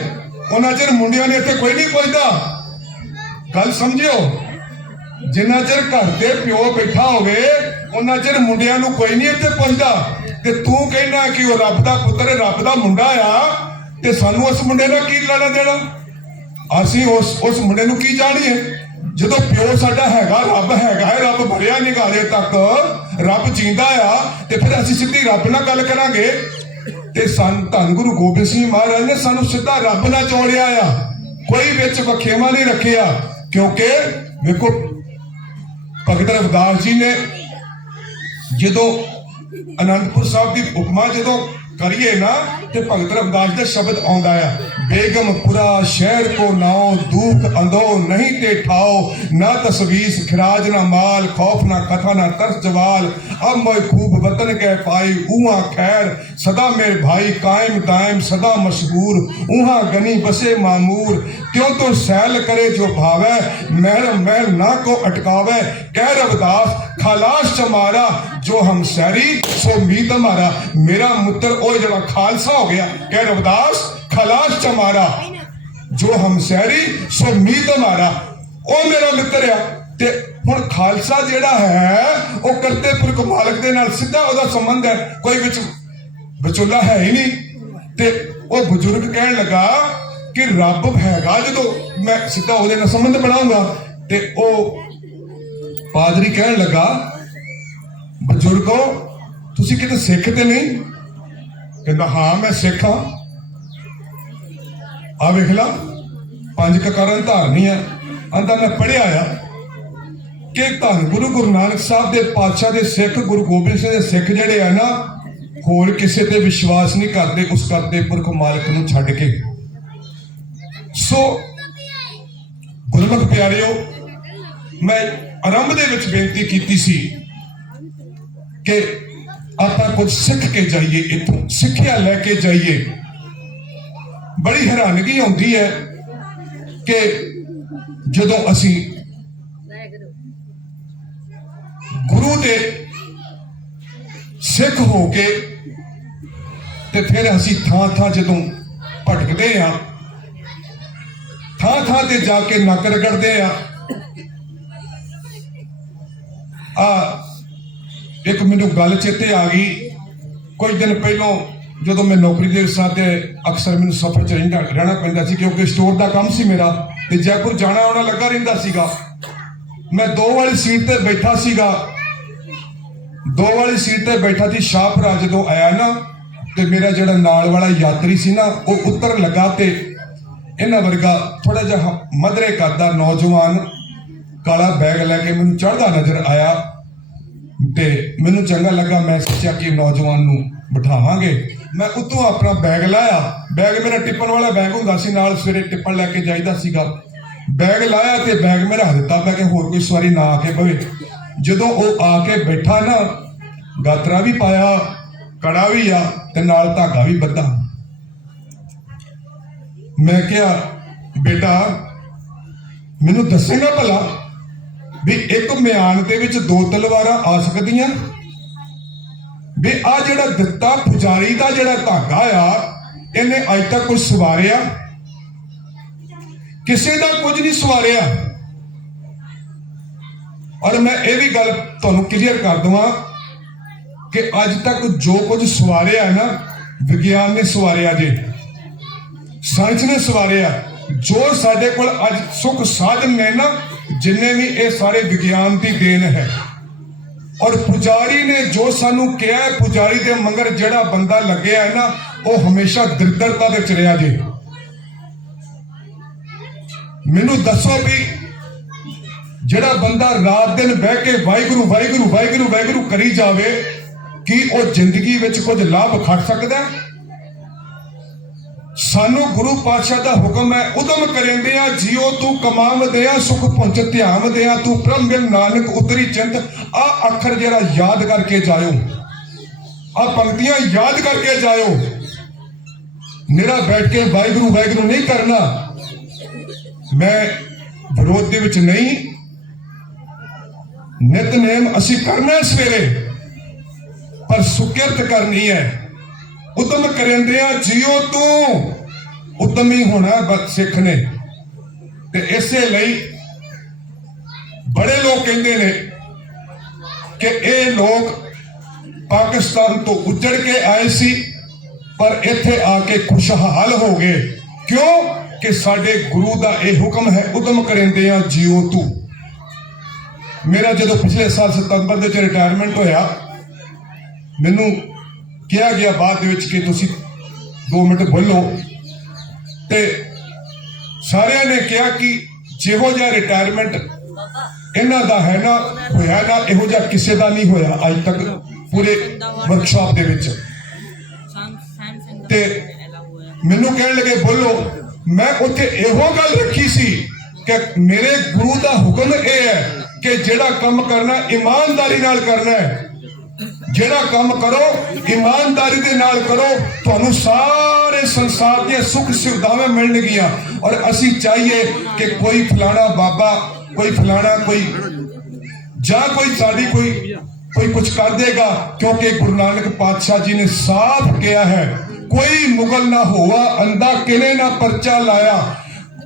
ਉਹਨਾਂ ਚਿਰ ਮੁੰਡਿਆਂ ਨੇ ਇੱਥੇ ਕੋਈ ਨਹੀਂ ਪੁੱਛਦਾ। ਗੱਲ ਸਮਝਿਓ, ਜਿੰਨਾ ਚਿਰ ਘਰ ਤੇ ਪਿਓ ਬੈਠਾ ਹੋਵੇ ਉਹਨਾਂ ਚਿਰ ਮੁੰਡਿਆਂ ਨੂੰ ਕੋਈ ਨਹੀਂ ਇੱਥੇ ਪੁੱਛਦਾ। ਤੇ ਤੂੰ ਕਹਿੰਦਾ ਕਿ ਉਹ ਰੱਬ ਦਾ ਪੁੱਤਰ, ਰੱਬ ਦਾ ਮੁੰਡਾ ਆ, ਤੇ ਸਾਨੂੰ ਉਸ ਮੁੰਡੇ ਨਾਲ ਕੀ ਲੈਣਾ ਦੇਣਾ? ਅਸੀਂ ਉਸ ਮੁੰਡੇ ਨੂੰ ਕੀ ਜਾਣੀਏ? ਜਦੋਂ ਪਿਓ ਸਾਡਾ ਹੈਗਾ, ਰੱਬ ਹੈਗਾ ਹੈ, ਰੱਬ ਭਰਿਆ ਨਹੀਂ ਹਾਲੇ ਤੱਕ, ਰੱਬ ਜਿੰਦਾ ਆ, ਤੇ ਫਿਰ ਅਸੀਂ ਸਿੱਧੀ ਰੱਬ ਨਾਲ ਗੱਲ ਕਰਾਂਗੇ। ਤੇ ਧੰਨ ਗੁਰੂ ਗੋਬਿੰਦ ਸਿੰਘ ਮਹਾਰਾਜ ਨੇ ਸਾਨੂੰ ਸਿੱਧਾ ਰੱਬ ਨਾਲ ਜੋੜਿਆ ਆ, ਕੋਈ ਵਿੱਚ ਵਖੇਵਾ ਨਹੀਂ ਰੱਖਿਆ। ਕਿਉਂਕਿ ਵੇਖੋ ਭਗਤ ਰਵਿਦਾਸ ਜੀ ਨੇ ਜਦੋਂ ਅਨੰਦਪੁਰ ਸਾਹਿਬ ਦੀ ਉਪਮਾ ਜਦੋਂ ਕਰੀਏ ਨਾ, ਤੇ ਭਗਤ ਰਵਿਦਾਸ ਦਾ ਸ਼ਬਦ ਆਉਂਦਾ ਆ, ਬੇਗਮਪੁਰਾ ਸ਼ਹਿਰ ਕੋ ਨਾਓ, ਦੁਖ ਅੰਦੋ ਨਹੀਂ ਤੇ ਠਾਓ, ਨਾ ਤਸਵੀਸ ਖਿਰਾਜ ਨਾ ਮਾਲ, ਖੌਫ ਨਾ ਕਥਾ ਨਾ ਤਰਸ ਜਵਾਲ, अब मैं खूब वतन कह पाई, उहा खैर सदा मेरे भाई, कायम दायम सदा मशहूर, उहा गनी बसे मामूर, क्यों तो सैल करे जो भावे, महर महल ना को अटकावे, कह रविदास खालाश चमारा, जो हम सैरी सो मीत हमारा। मेरा मुत्र ओ जरा खालसा हो गया, कह रविदास खालाश चमारा, जो हम सैरी सो मीत हमारा, ओ मेरा मित्र आ। ਤੇ ਹੁਣ ਖਾਲਸਾ ਜਿਹੜਾ ਹੈ ਉਹ ਕਰਤੇ ਪੁਰਖ ਮਾਲਕ ਦੇ ਨਾਲ ਸਿੱਧਾ ਉਹਦਾ ਸੰਬੰਧ ਹੈ, ਕੋਈ ਵਿੱਚ ਵਿਚੋਲਾ ਹੈ ਹੀ ਨਹੀਂ। ਤੇ ਉਹ ਬਜ਼ੁਰਗ ਕਹਿਣ ਲੱਗਾ ਕਿ ਰੱਬ ਹੈਗਾ, ਜਦੋਂ ਮੈਂ ਸਿੱਧਾ ਉਹਦੇ ਨਾਲ ਸੰਬੰਧ ਬਣਾਉਂਗਾ। ਤੇ ਉਹ ਪਾਦਰੀ ਕਹਿਣ ਲੱਗਾ, ਬਜ਼ੁਰਗੋ ਤੁਸੀਂ ਕਿਤੇ ਸਿੱਖ ਤੇ ਨਹੀਂ? ਕਹਿੰਦਾ ਹਾਂ ਮੈਂ ਸਿੱਖ ਹਾਂ, ਆ ਵੇਖ ਲਾ 5 ਕਕਾਰਾਂ ਧਾਰਨੀ ਆ। ਆਂਦਾ ਮੈਂ ਪੜ੍ਹਿਆ ਆ ਕਿ ਧੰਨ ਗੁਰੂ ਨਾਨਕ ਸਾਹਿਬ ਦੇ ਪਾਤਸ਼ਾਹ ਦੇ ਸਿੱਖ, ਗੁਰੂ ਗੋਬਿੰਦ ਸਿੰਘ ਦੇ ਸਿੱਖ ਜਿਹੜੇ ਆ ਨਾ, ਹੋਰ ਕਿਸੇ ਤੇ ਵਿਸ਼ਵਾਸ ਨਹੀਂ ਕਰਦੇ ਉਸ ਕਰਤੇ ਪੁਰਖ ਮਾਲਕ ਨੂੰ ਛੱਡ ਕੇ। ਸੋ ਗੁਰਮੁਖ ਪਿਆਰਿਓ, ਮੈਂ ਆਰੰਭ ਦੇ ਵਿੱਚ ਬੇਨਤੀ ਕੀਤੀ ਸੀ ਕਿ ਆਪਾਂ ਕੁਝ ਸਿੱਖ ਕੇ ਜਾਈਏ, ਇੱਥੋਂ ਸਿੱਖਿਆ ਲੈ ਕੇ ਜਾਈਏ। ਬੜੀ ਹੈਰਾਨਗੀ ਆਉਂਦੀ ਹੈ ਕਿ ਜਦੋਂ ਅਸੀਂ ਗੁਰੂ ਦੇ ਸਿੱਖ ਹੋ ਕੇ ਤੇ ਫਿਰ ਅਸੀਂ ਥਾਂ ਜਦੋਂ ਭਟਕਦੇ ਆ, ਥਾਂ ਤੇ ਜਾ ਕੇ ਨੱਕ ਰਗੜਦੇ ਆ। ਇੱਕ ਮੈਨੂੰ ਗੱਲ ਚੇਤੇ ਆ ਗਈ, ਕੁਝ ਦਿਨ ਪਹਿਲਾਂ ਜਦੋਂ ਮੈਂ ਨੌਕਰੀ ਦੇ ਸਾਂ ਤੇ ਅਕਸਰ ਮੈਨੂੰ ਸਫ਼ਰ 'ਚ ਰਹਿਣਾ ਪੈਂਦਾ ਸੀ, ਕਿਉਂਕਿ ਸਟੋਰ ਦਾ ਕੰਮ ਸੀ ਮੇਰਾ ਤੇ ਜੈਪੁਰ ਜਾਣਾ ਆਉਣਾ ਲੱਗਾ ਰਹਿੰਦਾ ਸੀਗਾ। ਮੈਂ 2 ਵਾਲੀ ਸੀਟ ਤੇ ਬੈਠਾ ਸੀਗਾ, 2 ਵਾਲੀ ਸੀਟ ਤੇ ਬੈਠਾ ਸੀ। ਸ਼ਾਹਪੁਰਾ ਜਦੋਂ ਆਇਆ ਨਾ, ਤੇ ਮੇਰਾ ਜਿਹੜਾ ਨਾਲ ਵਾਲਾ ਯਾਤਰੀ ਸੀ ਨਾ, ਉਹ ਉੱਤਰ ਲੱਗਾ ਤੇ ਇਹਨਾਂ ਵਰਗਾ ਥੋੜਾ ਜਿਹਾ ਮਧਰੇ ਕਰਦਾ ਨੌਜਵਾਨ ਕਾਲਾ ਬੈਗ ਲੈ ਕੇ ਮੈਨੂੰ ਚੜ੍ਹਦਾ ਨਜ਼ਰ ਆਇਆ ਤੇ ਮੈਨੂੰ ਚੰਗਾ ਲੱਗਾ। ਮੈਂ ਸੋਚਿਆ ਕਿ ਨੌਜਵਾਨ ਨੂੰ ਬਿਠਾਵਾਂਗੇ। ਮੈਂ ਉੱਤੋਂ ਆਪਣਾ ਬੈਗ ਲਾਇਆ, ਬੈਗ ਮੇਰਾ ਟਿੱਪਣ ਵਾਲਾ ਬੈਗ ਹੁੰਦਾ ਸੀ, ਨਾਲ ਸਵੇਰੇ ਟਿੱਪਣ ਲੈ ਕੇ ਜਾਈਦਾ ਸੀਗਾ। ਬੈਗ ਲਾਇਆ ਤੇ ਬੈਗ ਮੈਂ ਰੱਖ ਦਿੱਤਾ, ਮੈਂ ਕਿ ਹੋਰ ਕੋਈ ਸਵਾਰੀ ਨਾ ਆ ਕੇ ਬਵੇ। ਜਦੋਂ ਉਹ ਆ ਕੇ ਬੈਠਾ ਨਾ, ਗਾਤਰਾ ਵੀ ਪਾਇਆ, ਕੜਾ ਵੀ ਆ ਤੇ ਨਾਲ ਧਾਗਾ ਵੀ ਬੱਧਾ। ਮੈਂ ਕਿਹਾ ਬੇਟਾ ਮੈਨੂੰ ਦੱਸੇਗਾ ਭਲਾ ਵੀ ਇੱਕ ਮਿਆਨ ਦੇ ਵਿੱਚ 2 ਤਲਵਾਰਾਂ ਆ ਸਕਦੀਆਂ? ਵੀ ਆ ਜਿਹੜਾ ਦਿੱਤਾ ਪੁਜਾਰੀ ਦਾ ਜਿਹੜਾ ਧਾਗਾ ਆ, ਇਹਨੇ ਅੱਜ ਤੱਕ ਕੁਝ ਸਵਾਰਿਆ? ਕਿਸੇ ਦਾ ਕੁਝ ਨਹੀਂ ਸਵਾਰਿਆ। और मैं ये भी गल तुहानूं क्लीयर कर देवां कि अज तक जो कुछ सवारिया है ना, विज्ञान ने सवारिया जे, साइंस ने सवारिया, जो साडे कोल अज सुख साधन ने ना, जिन्ने भी ये सारे विज्ञान की देन है। और पुजारी ने जो सानू कहा है, पुजारी के मंगर जेड़ा बंदा लगे है ना, वो हमेशा दरिद्रता दे च रहा जे। मैनू दसो भी जेड़ा बंदा रात दिन बह के वाहिगुरू वाहिगुरू वाहिगुरू वाहिगुरू करी जावे, कि वो जिंदगी विच कुछ लाभ खट सकदा है? सानू गुरु पातशाह का हुक्म है, उदम करेंदिया जियो तू कमावदिया सुख पुंज ध्यान दिया तू ब्रह्म मिल नानक उतरी चिंत। आ अखर जरा याद करके जायो, आ पंक्तियां याद करके जायो। निरा बैठ के वाहिगुरू वाहिगुरू नहीं करना। मैं विरोध दे विच नहीं, नितनेम असी करना है सवेरे, पर सुकिरत करनी है। उदम करेंदिया जियो तू, उदम ही होना है सिख ने। ते इसे लई बड़े लोग कहते ने कि ये लोग पाकिस्तान तो उजड़ के आए सी, पर इत्थे आके खुशहाल हो गए। क्यों कि साडे गुरु का यह हुक्म है, उदम करेंदिया जियो तू। मेरा जो पिछले साल सितंबर के रिटायरमेंट होया, मैनू कहा गया बाद विच कि तुसी 2 मिनट बोलो, ते सारिया ने कहा कि जिहो जिहा रिटायरमेंट इन्हां दा है ना, होया ना, इहो जिहा किसी का नहीं होया अज तक पूरे वर्कशॉप दे विच। ते मैनू कहण लगे बोलो, मैं उत्थे इहो गल रखी सी कि मेरे गुरु का हुक्म यह है कि जेड़ा काम करना ईमानदारी नाल करना है। जेड़ा काम करो ईमानदारी दे नाल करो, तुहानू सारे संसार दी सुख सुविधावां मिलणगियां। और असी चाहिए कि कोई फलाना बाबा, कोई फलाना कोई जा कोई साडी कोई कुछ कर देगा, क्योंकि गुरु नानक पातशाह जी ने साफ किया है, कोई मुगल ना हुआ अंधा किने ना परचा लाया,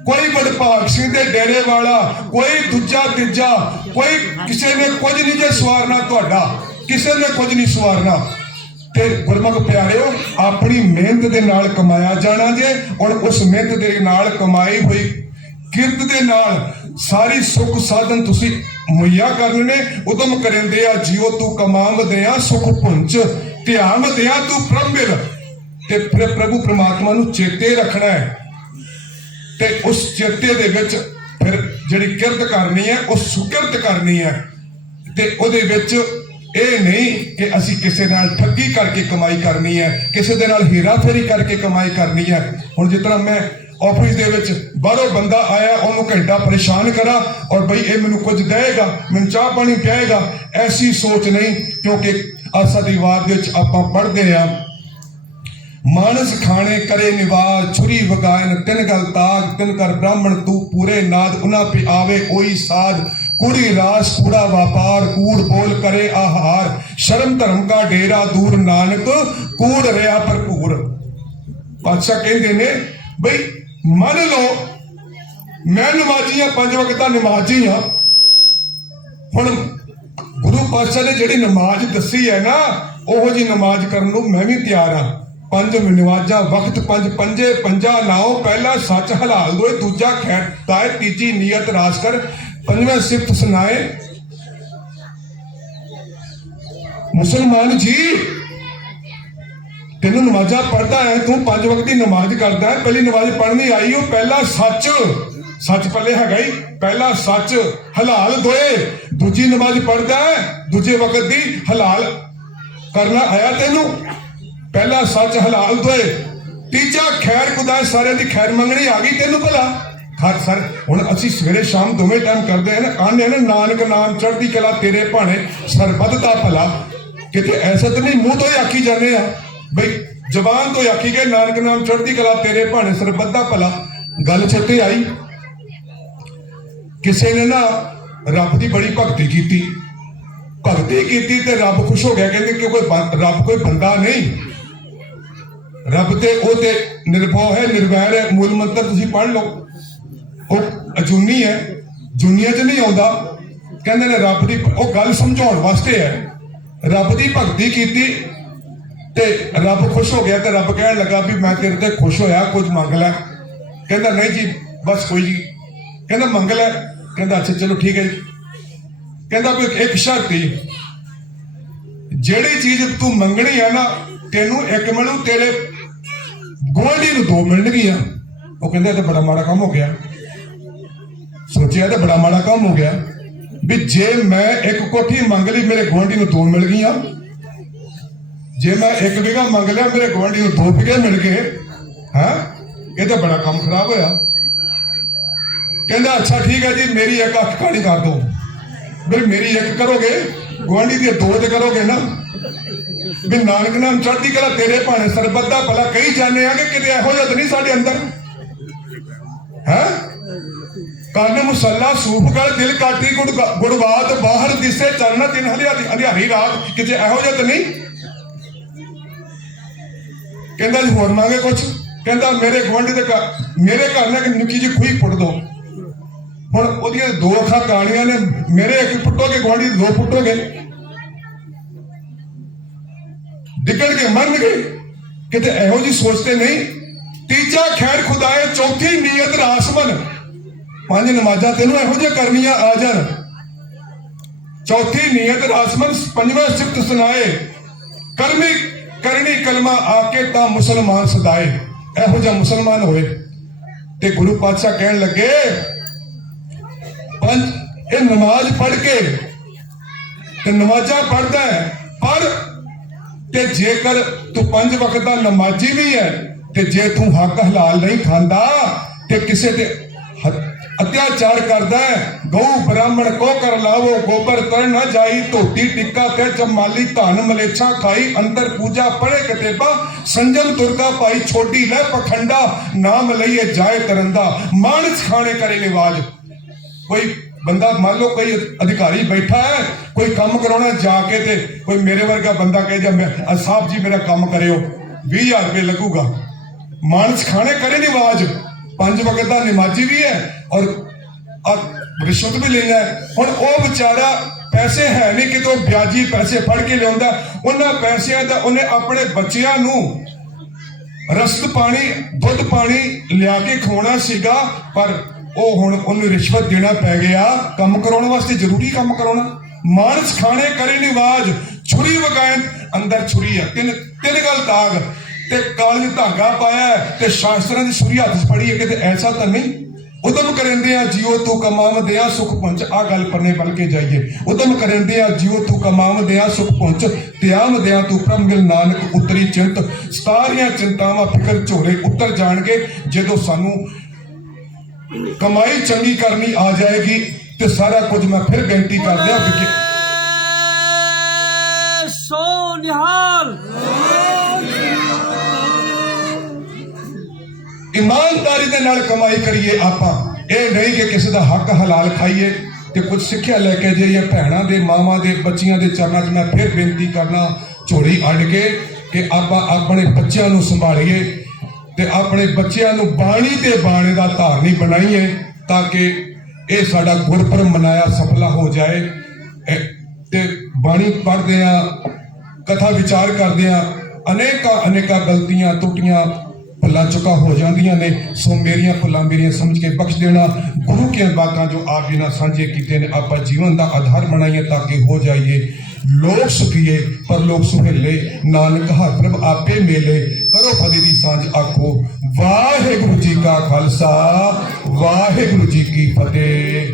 कोई बड़भाग सिंह दे डेरे वाला, कोई दूजा तीजा, कोई किसी ने कुछ नहीं जे सवारना, तुहाडा किसी ने कुछ नहीं सवारना। ते गुरमुख प्यारिओ, अपनी मेहनत दे नाल कमाया जाना जे, और उस मेहनत दे नाल कमाई हुई किरत दे नाल सारी सुख साधन तुसी मुहैया करने। उदम करेंदिया जियो तू कमावदिया सुख पुंज ध्यान दिया तू ब्रह्म मिल। ते फिर प्रभु परमात्मा नू चेते रखना है, ते उस चेते दे विच फिर जिहड़ी किरत करनी है, उस सुकिरत करनी है। ते उहदे विच ਇਹ नहीं कि असी किसी नाल ठगी करके कमाई करनी है, किसी दे नाल हेरा फेरी करके कमाई करनी है। हुण जिस तरह मैं ऑफिस दे विच बाहरों बंदा आया, उन्होंने घंटा परेशान करा और बई ये मैनू कुछ देगा, मैनू चाह पानी पियाएगा, ऐसी सोच नहीं। क्योंकि आसादीवाद विच आपां पढ़दे आ, मानस खाने करे निवाज छुरी वगायन तिन गल ताग तिन कर ब्राह्मण तू पूरे नाद उना पे आवे ओई साध कूड़ी रास कूड़ा व्यापार कूड़ बोल करे आहार शर्म धर्म का डेरा दूर नानक कूड़ रहा भरपूर। बादशाह कहते ने बई मान लो मैं नमाजी हाँ, 5 वक्त का नमाजी हाँ। हुण गुरु पातशाह ने जिहड़ी नमाज दसी है ना, ओहो जी नमाज करन नूं मैं भी तैयार हाँ। 5 नमाजा वक्त 5 पंजे पंजा लाओ, पहला सच हलाल दोए, दूजा खैर ताए, तीजी नीयत रास कर, 5वें सिफत सुनाए। मुसलमान जी तेन नमाजा पढ़ता है, तू 5 वक्त की नमाज करता है, पहली नमाज पढ़नी आई हो, पहला सच सच पल्ले है गई, पहला सच हलाल दोए, दूजी नमाज पढ़ता है, दूजे वक्त दी हलाल करना आया तेनू, पहला सच हलाल दोए, तीजा खैर खुदा सारे दी खैर मंगनी आ गई तेनू भला। हर सर हुण असीं सवेरे शाम दोवें टाइम करते हैं ना, कहने ना नानक नाम चढ़दी कला तेरे भाणे सरबत दा भला। किते ऐसा तो नहीं मुंह तो ही आखी जाने आ, बई जबान तो आखी गए नानक नाम चढ़दी कला तेरे भाणे सरबत दा भला। गल चेते आई, किसी ने ना रब की बड़ी भगती की ते रब खुश हो गया, कहते कि कोई रब कोई बंदा नहीं, रब ते ओ ते निर्भव है निर्वैर है। मूल मंत्र तुसीं पढ़ लो, वो अजूनी है, जुनिया च नहीं आता। ਕਹਿੰਦੇ ਨੇ ਰੱਬ ਦੀ ਉਹ ਗੱਲ ਸਮਝਾਉਣ ਵਾਸਤੇ ਹੈ, ਰੱਬ ਦੀ ਭਗਤੀ ਕੀਤੀ ਤੇ ਰੱਬ ਖੁਸ਼ ਹੋ ਗਿਆ ਤੇ ਰੱਬ ਕਹਿਣ ਲੱਗਾ ਵੀ ਮੈਂ ਤੇਰੇ ਤੇ ਖੁਸ਼ ਹੋਇਆ, ਕੁਝ ਮੰਗ ਲੈ। ਕਹਿੰਦਾ ਨਹੀਂ ਜੀ ਬਸ ਕੋਈ ਜੀ। ਕਹਿੰਦਾ ਮੰਗ ਲੈ। ਕਹਿੰਦਾ ਅੱਛਾ ਚਲੋ ਠੀਕ ਹੈ ਜੀ। ਕਹਿੰਦਾ ਕੋਈ ਇੱਕ ਸ਼ਰਤ ਹੀ, ਜਿਹੜੀ ਚੀਜ਼ ਤੂੰ ਮੰਗਣੀ ਆ ਨਾ ਤੈਨੂੰ ਇੱਕ ਮਿਲੂ, ਤੇਰੇ ਗੁਆਂਢੀ ਨੂੰ ਦੋ ਮਿਲਣਗੀਆਂ। ਉਹ ਕਹਿੰਦਾ ਇਹ ਤਾਂ ਬੜਾ ਮਾੜਾ ਕੰਮ ਹੋ ਗਿਆ। ਸੋਚਿਆ ਤਾਂ ਬੜਾ ਮਾੜਾ ਕੰਮ ਹੋ ਗਿਆ ਵੀ ਜੇ ਮੈਂ ਇੱਕ ਕੋਠੀ ਮੰਗ ਲਈ ਮੇਰੇ ਗੁਆਂਢੀ ਨੂੰ ਦੋ ਮਿਲ ਗਈਆਂ, ਜੇ ਮੈਂ ਇੱਕ ਵਿਗਾ ਮੰਗ ਲਿਆ ਮੇਰੇ ਗੁਆਂਢੀ ਨੂੰ ਦੋ ਵਿਗੇ ਮਿਲ ਗਏ। ਹਾਂ ਇਹ ਤਾਂ ਬੜਾ ਕੰਮ ਖਰਾਬ ਹੋਇਆ। ਕਹਿੰਦਾ ਅੱਛਾ ਠੀਕ ਹੈ ਜੀ ਮੇਰੀ ਇੱਕ ਅੱਖ ਕਾਲੀ ਕਰ ਦੋ। ਵੀ ਮੇਰੀ ਇੱਕ ਕਰੋਗੇ ਗੁਆਂਢੀ ਦੀ ਦੋ ਤੇ ਕਰੋਗੇ ਨਾ। ਵੀ ਨਾਨਕ ਨਾਮ ਚੜ੍ਹਦੀ ਕਲਾ ਤੇਰੇ ਭਾਣੇ ਸਰਬੱਤ ਦਾ ਭਲਾ ਕਹੀ ਜਾਂਦੇ ਆ ਕਿ ਕਿਤੇ ਇਹੋ ਜਿਹਾ ਤਾਂ ਨਹੀਂ ਸਾਡੇ ਅੰਦਰ ਹੈ। ਕੰਨ ਮੁਸੱਲਾ ਸੂਫਗੜ ਦਿਲ ਕਾਟੀ ਗੁੜਵਾਤ ਬਾਹਰ ਦਿਸੇ ਚਰਨ ਦਿਨ ਹਲਿਆਰੀ ਰਾਤ, ਕਿਤੇ ਇਹੋ ਜਿਹਾ ਤਾਂ ਨਹੀਂ। ਕਹਿੰਦਾ ਜੀ ਹੋਰ ਮੰਗੇ ਕੁਛ। ਕਹਿੰਦਾ ਮੇਰੇ ਗੁਆਂਢੀ ਦੇ ਮੇਰੇ ਘਰ ਨੇ ਇੱਕ ਨਿੱਕੀ ਜਿਹੀ ਖੂਹੀ ਪੁੱਟ ਦੋ। ਹੁਣ ਉਹਦੀਆਂ ਦੋ ਅੱਖਾਂ ਕਾਣੀਆਂ ਨੇ, ਮੇਰੇ ਇੱਕ ਪੁੱਟੋਗੇ ਗੁਆਂਢੀ ਦੋ ਪੁੱਟੋਗੇ, ਡਿੱਗਣਗੇ ਮਰਨਗੇ। ਕਿਤੇ ਇਹੋ ਜਿਹੀ ਸੋਚਦੇ ਨਹੀਂ। ਤੀਜਾ ਖੈਰ ਖੁਦਾਏ, ਚੌਥੀ ਨੀਅਤ ਰਾਸਮਨ, ਪੰਜ ਨਮਾਜ਼ਾਂ ਤੈਨੂੰ ਇਹੋ ਜਿਹਾ ਕਰਨੀਆਂ ਆ ਜਾਣ। ਚੌਥੀ ਨੀਅਤ ਰਾਸਮਨ, ਪੰਜਵਾਂ ਸਿਫਤ ਸੁਣਾਏ, ਕਰਮੀ ਕਰਨੀ ਕਲਮਾ ਆਕੇ ਤਾਂ ਮੁਸਲਮਾਨ ਸਦਾਏ। ਇਹੋ ਜਿਹਾ ਮੁਸਲਮਾਨ ਹੋਏ। ਤੇ ਗੁਰੂ ਪਾਤਸ਼ਾਹ ਕਹਿਣ ਲੱਗੇ ਪੰਜ ਇਹ ਨਮਾਜ਼ ਪੜ੍ਹ ਕੇ ਤੇ ਨਮਾਜ਼ਾਂ ਪੜ੍ਹਦਾ ਹੈ ਪਰ ਤੇ ਜੇਕਰ ਤੂੰ ਪੰਜ ਵਕਤ ਦਾ ਨਮਾਜ਼ੀ ਵੀ ਹੈ ਤੇ ਜੇ ਤੂੰ ਹੱਕ ਹਲਾਲ ਨਹੀਂ ਖਾਂਦਾ ਤੇ ਕਿਸੇ ਤੇ अत्याचार करता है, गऊ ब्राह्मण को कर लावो गोबर तर न जाई, धोती टिक्का ते जमाली धान मलेच्छा खाई, अंदर पूजा पढ़े कतेबा, संजम दुर्गा पाई छोटी ले पखंडा, नाम लइए जाए तरंदा, मानस खाने करे निवाज। कोई बंदा मान लो कोई अधिकारी बैठा है, कोई काम कराना जाके ते कोई मेरे वर्गा बंदा कहे जा साहब जी मेरा काम करियो 20,000 रुपये लगूगा। मानस खाने करे निवाज, पंज वक्त का नमाजी भी है और रिश्वत भी लेना है। हुण वो बेचारा पैसे है नहीं कि तो ब्याजी पैसे फड़ के लिया, उन्होंने पैसों का उन्हें अपने बच्चों नूं रसद पानी दुध पानी लिया के खवाना सीगा, पर वो हुण उन्हें रिश्वत देना पै गया काम कराने वास्ते। जरूरी काम कराना। मानस खाने करे निवाज, छुरी वकायत अंदर छुरी है, तीन गल दाग ते काल धागा पाया ते शास्त्रां दी छुरी हत्थ च फड़ी है। कि ऐसा तो नहीं। उदम करेंदे जियो तू कमाव दिया सुख पहुंच, आ गल पन्ने बल के जाइए। उदम करेंदे जियो तू कमाव दिया सुख पहुंच, त्याम दिया तू प्रभ मिल नानक उतरी चिंत, सारियां चिंतावां फिकर झोरे उतर जाणगे। जदों सानू कमाई चंगी करनी आ जाएगी ते सारा कुछ मैं फिर बेनती कर दिया कि सो निहाल ईमानदारी दे नाल कमाई करिए। आपां ਇਹ नहीं कि किसी का हक हलाल खाइए ते कुछ सिक्ख्या लैके जाइए। भैणां दे मावां दे बच्चियां दे चरनां 'च मैं फिर बेनती करना झोली अड़ के कि आपां अपने बच्चों नूं संभालीए ते अपने बच्चों नूं बाणी ते बाणे दा धारनी बनाईए ताकि ये साडा गुरपुरब मनाया सफला हो जाए। ते बाणी पढ़दे आ कथा विचार करदे आ अनेका गलतियां त्रुटियां भुला चुका हो जांदियां ने। सो मेरिया भुलां मेरिया समझ के बख्श देना। गुरु के बातां जो आप बिना सांझे कीते ने आपां जीवन का आधार बनाइए ताकि हो जाइए लोग सुखिए पर लोग सुहेले। नानक हर प्रभ आपे मेले, करो फतेह दी सांझ आखो। वाहिगुरु जी का खालसा वाहिगुरु जी की फतेह।